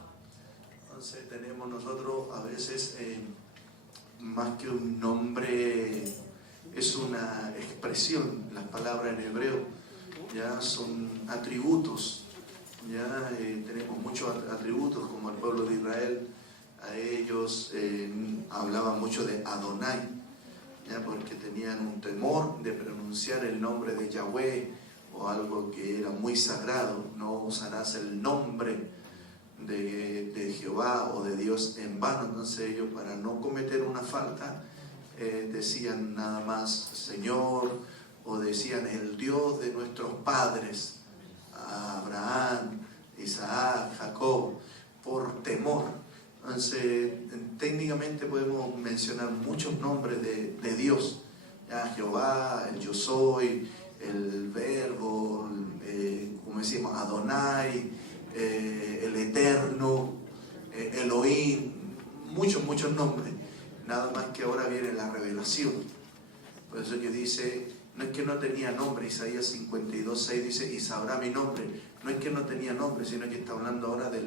Entonces tenemos nosotros a veces más que un nombre, es una expresión. Las palabras en hebreo ya son atributos. Ya tenemos muchos atributos, como el pueblo de Israel. A ellos hablaban mucho de Adonai, ya, porque tenían un temor de pronunciar el nombre de Yahweh o algo que era muy sagrado. No usarás el nombre de Jehová o de Dios en vano. Entonces ellos, para no cometer una falta, decían nada más Señor, o decían el Dios de nuestros padres, Abraham, Isaac, Jacob, por temor. Entonces técnicamente podemos mencionar muchos nombres de Dios, ya, Jehová, el yo soy, el verbo, como decimos, Adonai, el eterno, Elohim, muchos nombres. Nada más que ahora viene la revelación. Por eso que dice, no es que no tenía nombre. Isaías 52:6 dice: y sabrá mi nombre. No es que no tenía nombre, sino que está hablando ahora de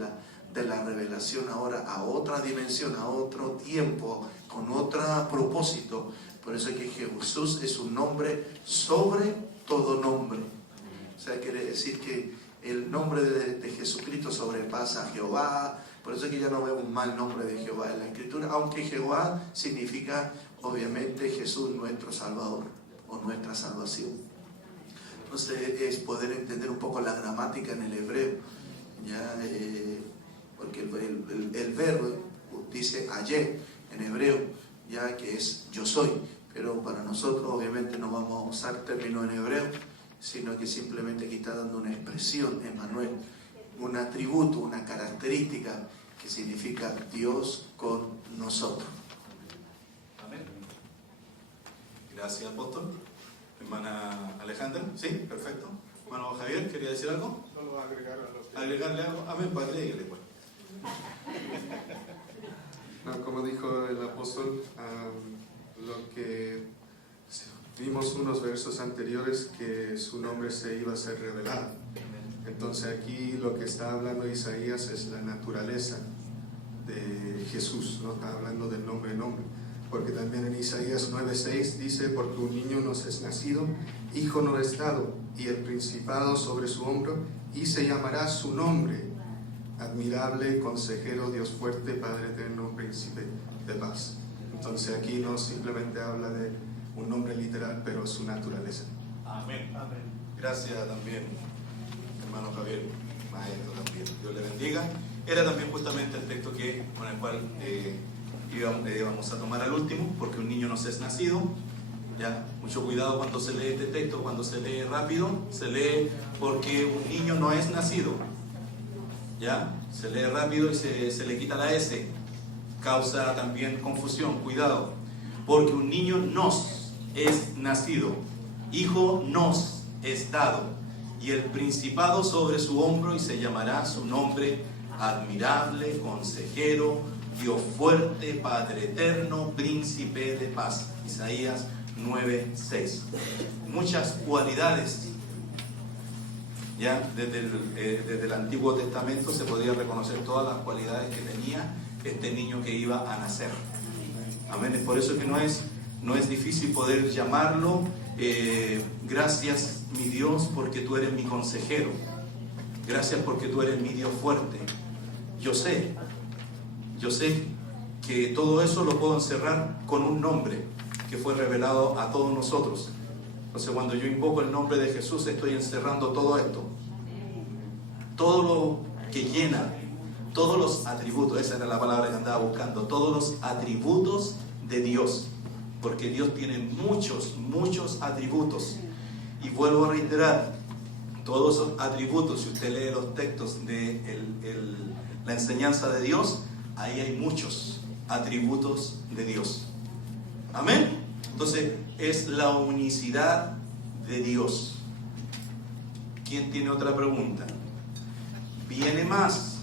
la revelación, ahora a otra dimensión, a otro tiempo, con otro propósito. Por eso es que Jesús es un nombre sobre todo nombre. O sea, quiere decir que el nombre de Jesucristo sobrepasa a Jehová. Por eso es que ya no vemos mal nombre de Jehová en la Escritura, aunque Jehová significa obviamente Jesús nuestro Salvador o nuestra salvación. Entonces es poder entender un poco la gramática en el hebreo, ¿ya? Porque el verbo dice ayer en hebreo, ya, que es yo soy, pero para nosotros obviamente no vamos a usar términos en hebreo, sino que simplemente aquí está dando una expresión, Emmanuel, un atributo, una característica que significa Dios con nosotros. Amén. Gracias, apóstol. Hermana Alejandra, ¿sí? Perfecto. Hermano Javier, ¿quería decir algo? Solo agregar a los... ¿Agregarle algo? Amén, padre, dígale pues. No, como dijo el apóstol, lo que vimos unos versos anteriores, que su nombre se iba a ser revelado. Entonces aquí lo que está hablando Isaías es la naturaleza de Jesús, no está hablando del nombre, porque también en Isaías 9:6 dice: porque un niño nos es nacido, hijo nos es dado, y el principado sobre su hombro, y se llamará su nombre, admirable, consejero, Dios fuerte, Padre eterno, príncipe de paz. Entonces aquí no simplemente habla de un nombre literal, pero su naturaleza. Amén. Amén. Gracias también, hermano Javier, maestro también. Dios le bendiga. Era también justamente el texto con el cual íbamos a tomar al último, porque un niño nos es nacido. Ya, mucho cuidado cuando se lee este texto, cuando se lee rápido, se lee porque un niño no es nacido. Ya, se lee rápido y se le quita la S. Causa también confusión, cuidado. Porque un niño nos es nacido, hijo nos es dado, y el principado sobre su hombro, y se llamará su nombre admirable, consejero, Dios fuerte, Padre eterno, príncipe de paz. Isaías 9:6. Muchas cualidades. Ya desde el Antiguo Testamento se podía reconocer todas las cualidades que tenía este niño que iba a nacer. Amén. Es por eso que no es difícil poder llamarlo. Gracias, mi Dios, porque tú eres mi consejero. Gracias porque tú eres mi Dios fuerte. Yo sé que todo eso lo puedo encerrar con un nombre que fue revelado a todos nosotros. Entonces, cuando yo invoco el nombre de Jesús, estoy encerrando todo esto, todo lo que llena, todos los atributos, esa era la palabra que andaba buscando, todos los atributos de Dios, porque Dios tiene muchos atributos. Y vuelvo a reiterar, todos esos atributos, si usted lee los textos de la enseñanza de Dios, ahí hay muchos atributos de Dios. Amén. Entonces, es la unicidad de Dios. ¿Quién tiene otra pregunta? Viene más.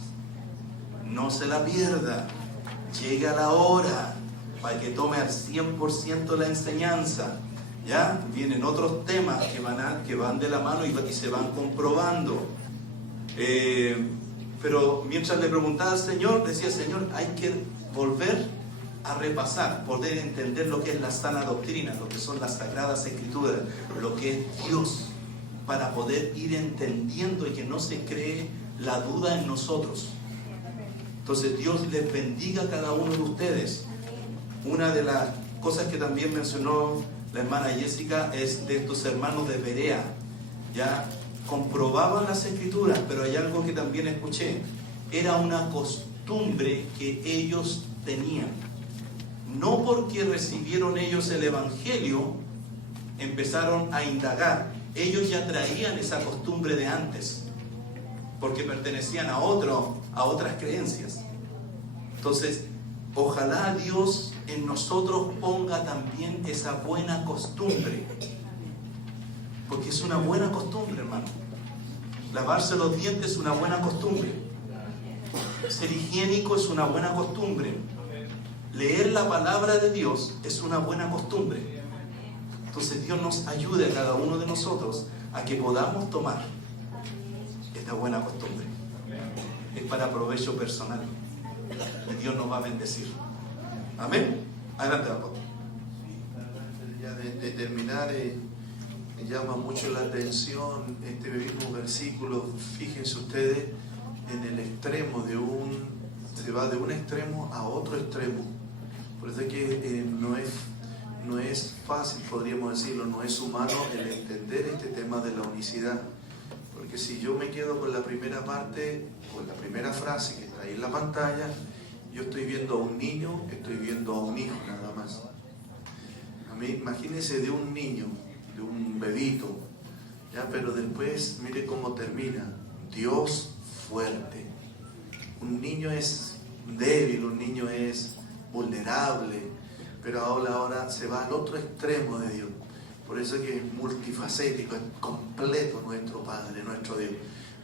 No se la pierda. Llega la hora para que tome al 100% la enseñanza. ¿Ya? Vienen otros temas que van de la mano y se van comprobando. Pero mientras le preguntaba al Señor, decía: Señor, hay que volver a repasar, poder entender lo que es la sana doctrina, lo que son las sagradas escrituras, lo que es Dios, para poder ir entendiendo y que no se cree la duda en nosotros. Entonces, Dios les bendiga a cada uno de ustedes. Una de las cosas que también mencionó la hermana Jessica es de estos hermanos de Berea. Ya comprobaban las escrituras, pero hay algo que también escuché. Era una costumbre que ellos tenían. No porque recibieron ellos el Evangelio, empezaron a indagar. Ellos ya traían esa costumbre de antes, porque pertenecían a otras creencias. Entonces, ojalá Dios en nosotros ponga también esa buena costumbre, porque es una buena costumbre, hermano. Lavarse los dientes es una buena costumbre. Ser higiénico es una buena costumbre. Leer la palabra de Dios es una buena costumbre. Entonces, Dios nos ayude a cada uno de nosotros a que podamos tomar esta buena costumbre. Es para provecho personal y Dios nos va a bendecir. Amén. Adelante, pastor. Ya de terminar, me llama mucho la atención este mismo versículo. Fíjense ustedes en el extremo se va de un extremo a otro extremo. Por eso es que no es fácil, podríamos decirlo, no es humano el entender este tema de la unicidad. Porque si yo me quedo con la primera parte, con la primera frase que está ahí en la pantalla, yo estoy viendo a un niño, estoy viendo a un hijo nada más. A mí, imagínense de un niño, de un bebito, ¿ya? Pero después mire cómo termina. Dios fuerte. Un niño es débil, un niño es vulnerable, pero ahora se va al otro extremo de Dios. Por eso es que es multifacético, es completo nuestro Padre, nuestro Dios.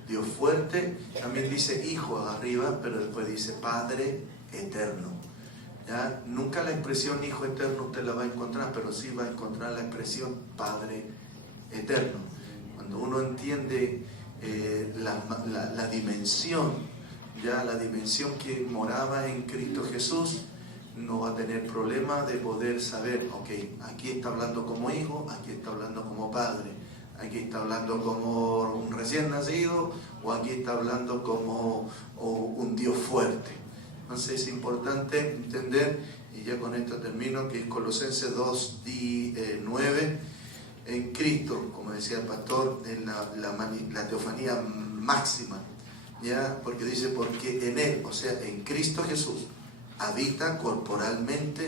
Dios fuerte, también dice hijo arriba, pero después dice Padre eterno. ¿Ya? Nunca la expresión hijo eterno usted la va a encontrar, pero sí va a encontrar la expresión Padre eterno. Cuando uno entiende la dimensión, ya la dimensión que moraba en Cristo Jesús, no va a tener problema de poder saber, ok, aquí está hablando como hijo, aquí está hablando como padre, aquí está hablando como un recién nacido, o aquí está hablando como un Dios fuerte. Entonces es importante entender, y ya con esto termino, que es Colosenses 2:9, en Cristo, como decía el pastor, en la teofanía máxima, ¿ya? Porque dice, porque en Él, o sea, en Cristo Jesús, habita corporalmente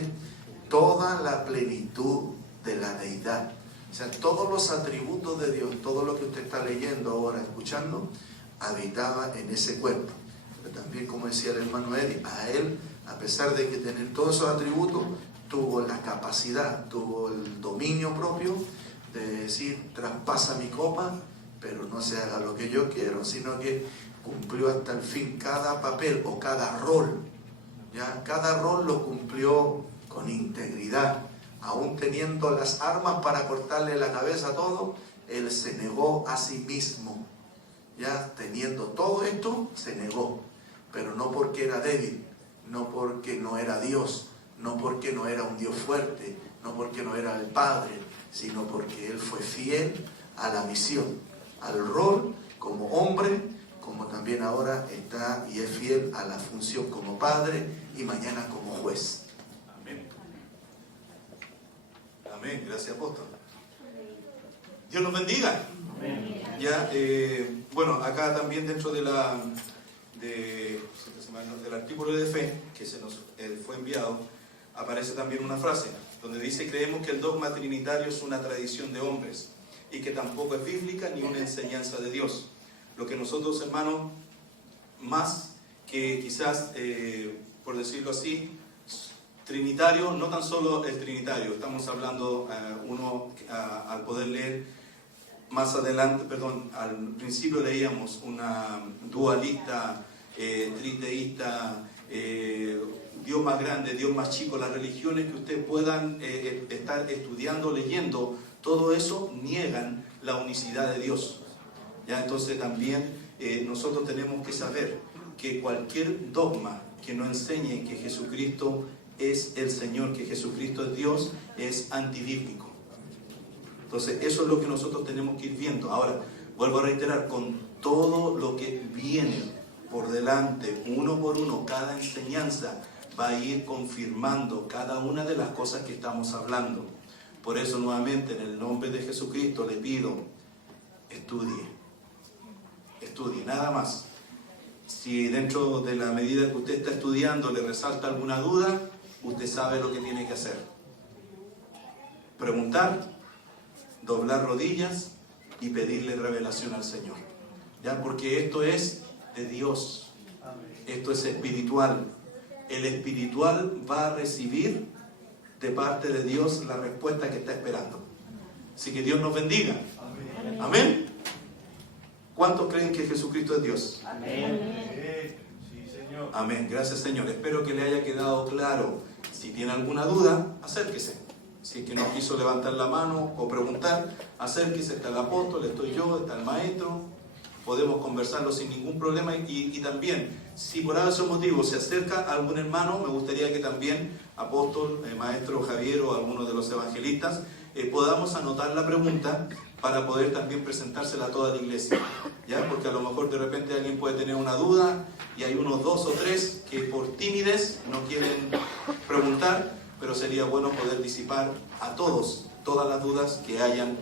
toda la plenitud de la deidad. O sea, todos los atributos de Dios, todo lo que usted está leyendo ahora, escuchando, habitaba en ese cuerpo. Pero también, como decía el hermano Eddie, a él, a pesar de que tener todos esos atributos, tuvo la capacidad, tuvo el dominio propio de decir, traspasa mi copa, pero no se haga lo que yo quiero, sino que cumplió hasta el fin cada papel o cada rol. ¿Ya? Cada rol lo cumplió con integridad, aún teniendo las armas para cortarle la cabeza a todo, él se negó a sí mismo. Ya teniendo todo esto, se negó, pero no porque era débil, no porque no era Dios, no porque no era un Dios fuerte, no porque no era el Padre, sino porque él fue fiel a la misión, al rol como hombre como también ahora está y es fiel a la función como padre y mañana como juez. Amén. Amén. Gracias, apóstol. Dios nos bendiga. Amén. Ya, bueno, acá también dentro del artículo de fe que se nos fue enviado, aparece también una frase donde dice: creemos que el dogma trinitario es una tradición de hombres y que tampoco es bíblica ni una enseñanza de Dios. Lo que nosotros, hermanos, más que quizás, por decirlo así, trinitario, no tan solo el trinitario, estamos hablando al poder leer más adelante, perdón, al principio leíamos una dualista, triteísta, Dios más grande, Dios más chico, las religiones que ustedes puedan estar estudiando, leyendo, todo eso niegan la unicidad de Dios. ¿Ya? Entonces también nosotros tenemos que saber que cualquier dogma que no enseñe que Jesucristo es el Señor, que Jesucristo es Dios, es antibíblico. Entonces eso es lo que nosotros tenemos que ir viendo. Ahora, vuelvo a reiterar, con todo lo que viene por delante, uno por uno, cada enseñanza va a ir confirmando cada una de las cosas que estamos hablando. Por eso nuevamente, en el nombre de Jesucristo, le pido, estudie, nada más. Si dentro de la medida que usted está estudiando le resalta alguna duda, usted sabe lo que tiene que hacer. Preguntar, doblar rodillas y pedirle revelación al Señor. ¿Ya? Porque esto es de Dios. Esto es espiritual. El espiritual va a recibir de parte de Dios la respuesta que está esperando. Así que Dios nos bendiga. Amén. ¿Amén? ¿Cuántos creen que Jesucristo es Dios? Amén. Sí, Señor. Amén. Gracias, Señor. Espero que le haya quedado claro. Si tiene alguna duda, acérquese. Si es que no quiso levantar la mano o preguntar, acérquese. Está el apóstol, estoy yo, está el maestro. Podemos conversarlo sin ningún problema. Y también, si por ese motivo se acerca a algún hermano, me gustaría que también, apóstol, maestro Javier o alguno de los evangelistas, podamos anotar la pregunta para poder también presentársela a toda la iglesia. ¿Ya? Porque a lo mejor de repente alguien puede tener una duda y hay unos 2 o 3 que por timidez no quieren preguntar, pero sería bueno poder disipar a todos todas las dudas que hayan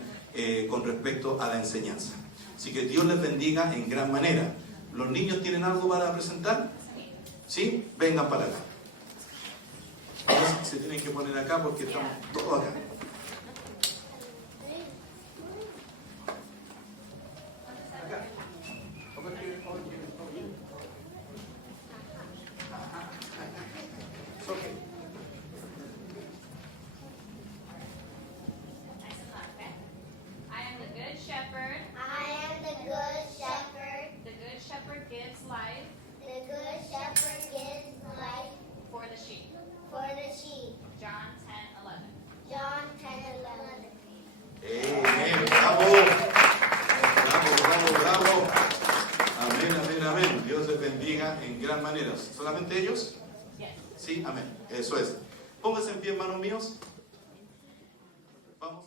con respecto a la enseñanza. Así que Dios les bendiga en gran manera. ¿Los niños tienen algo para presentar? ¿Sí? Vengan para acá. Se tienen que poner acá porque estamos todos acá. En gran manera. ¿Solamente ellos? Sí, amén. Eso es. Pónganse en pie, hermanos míos. Vamos.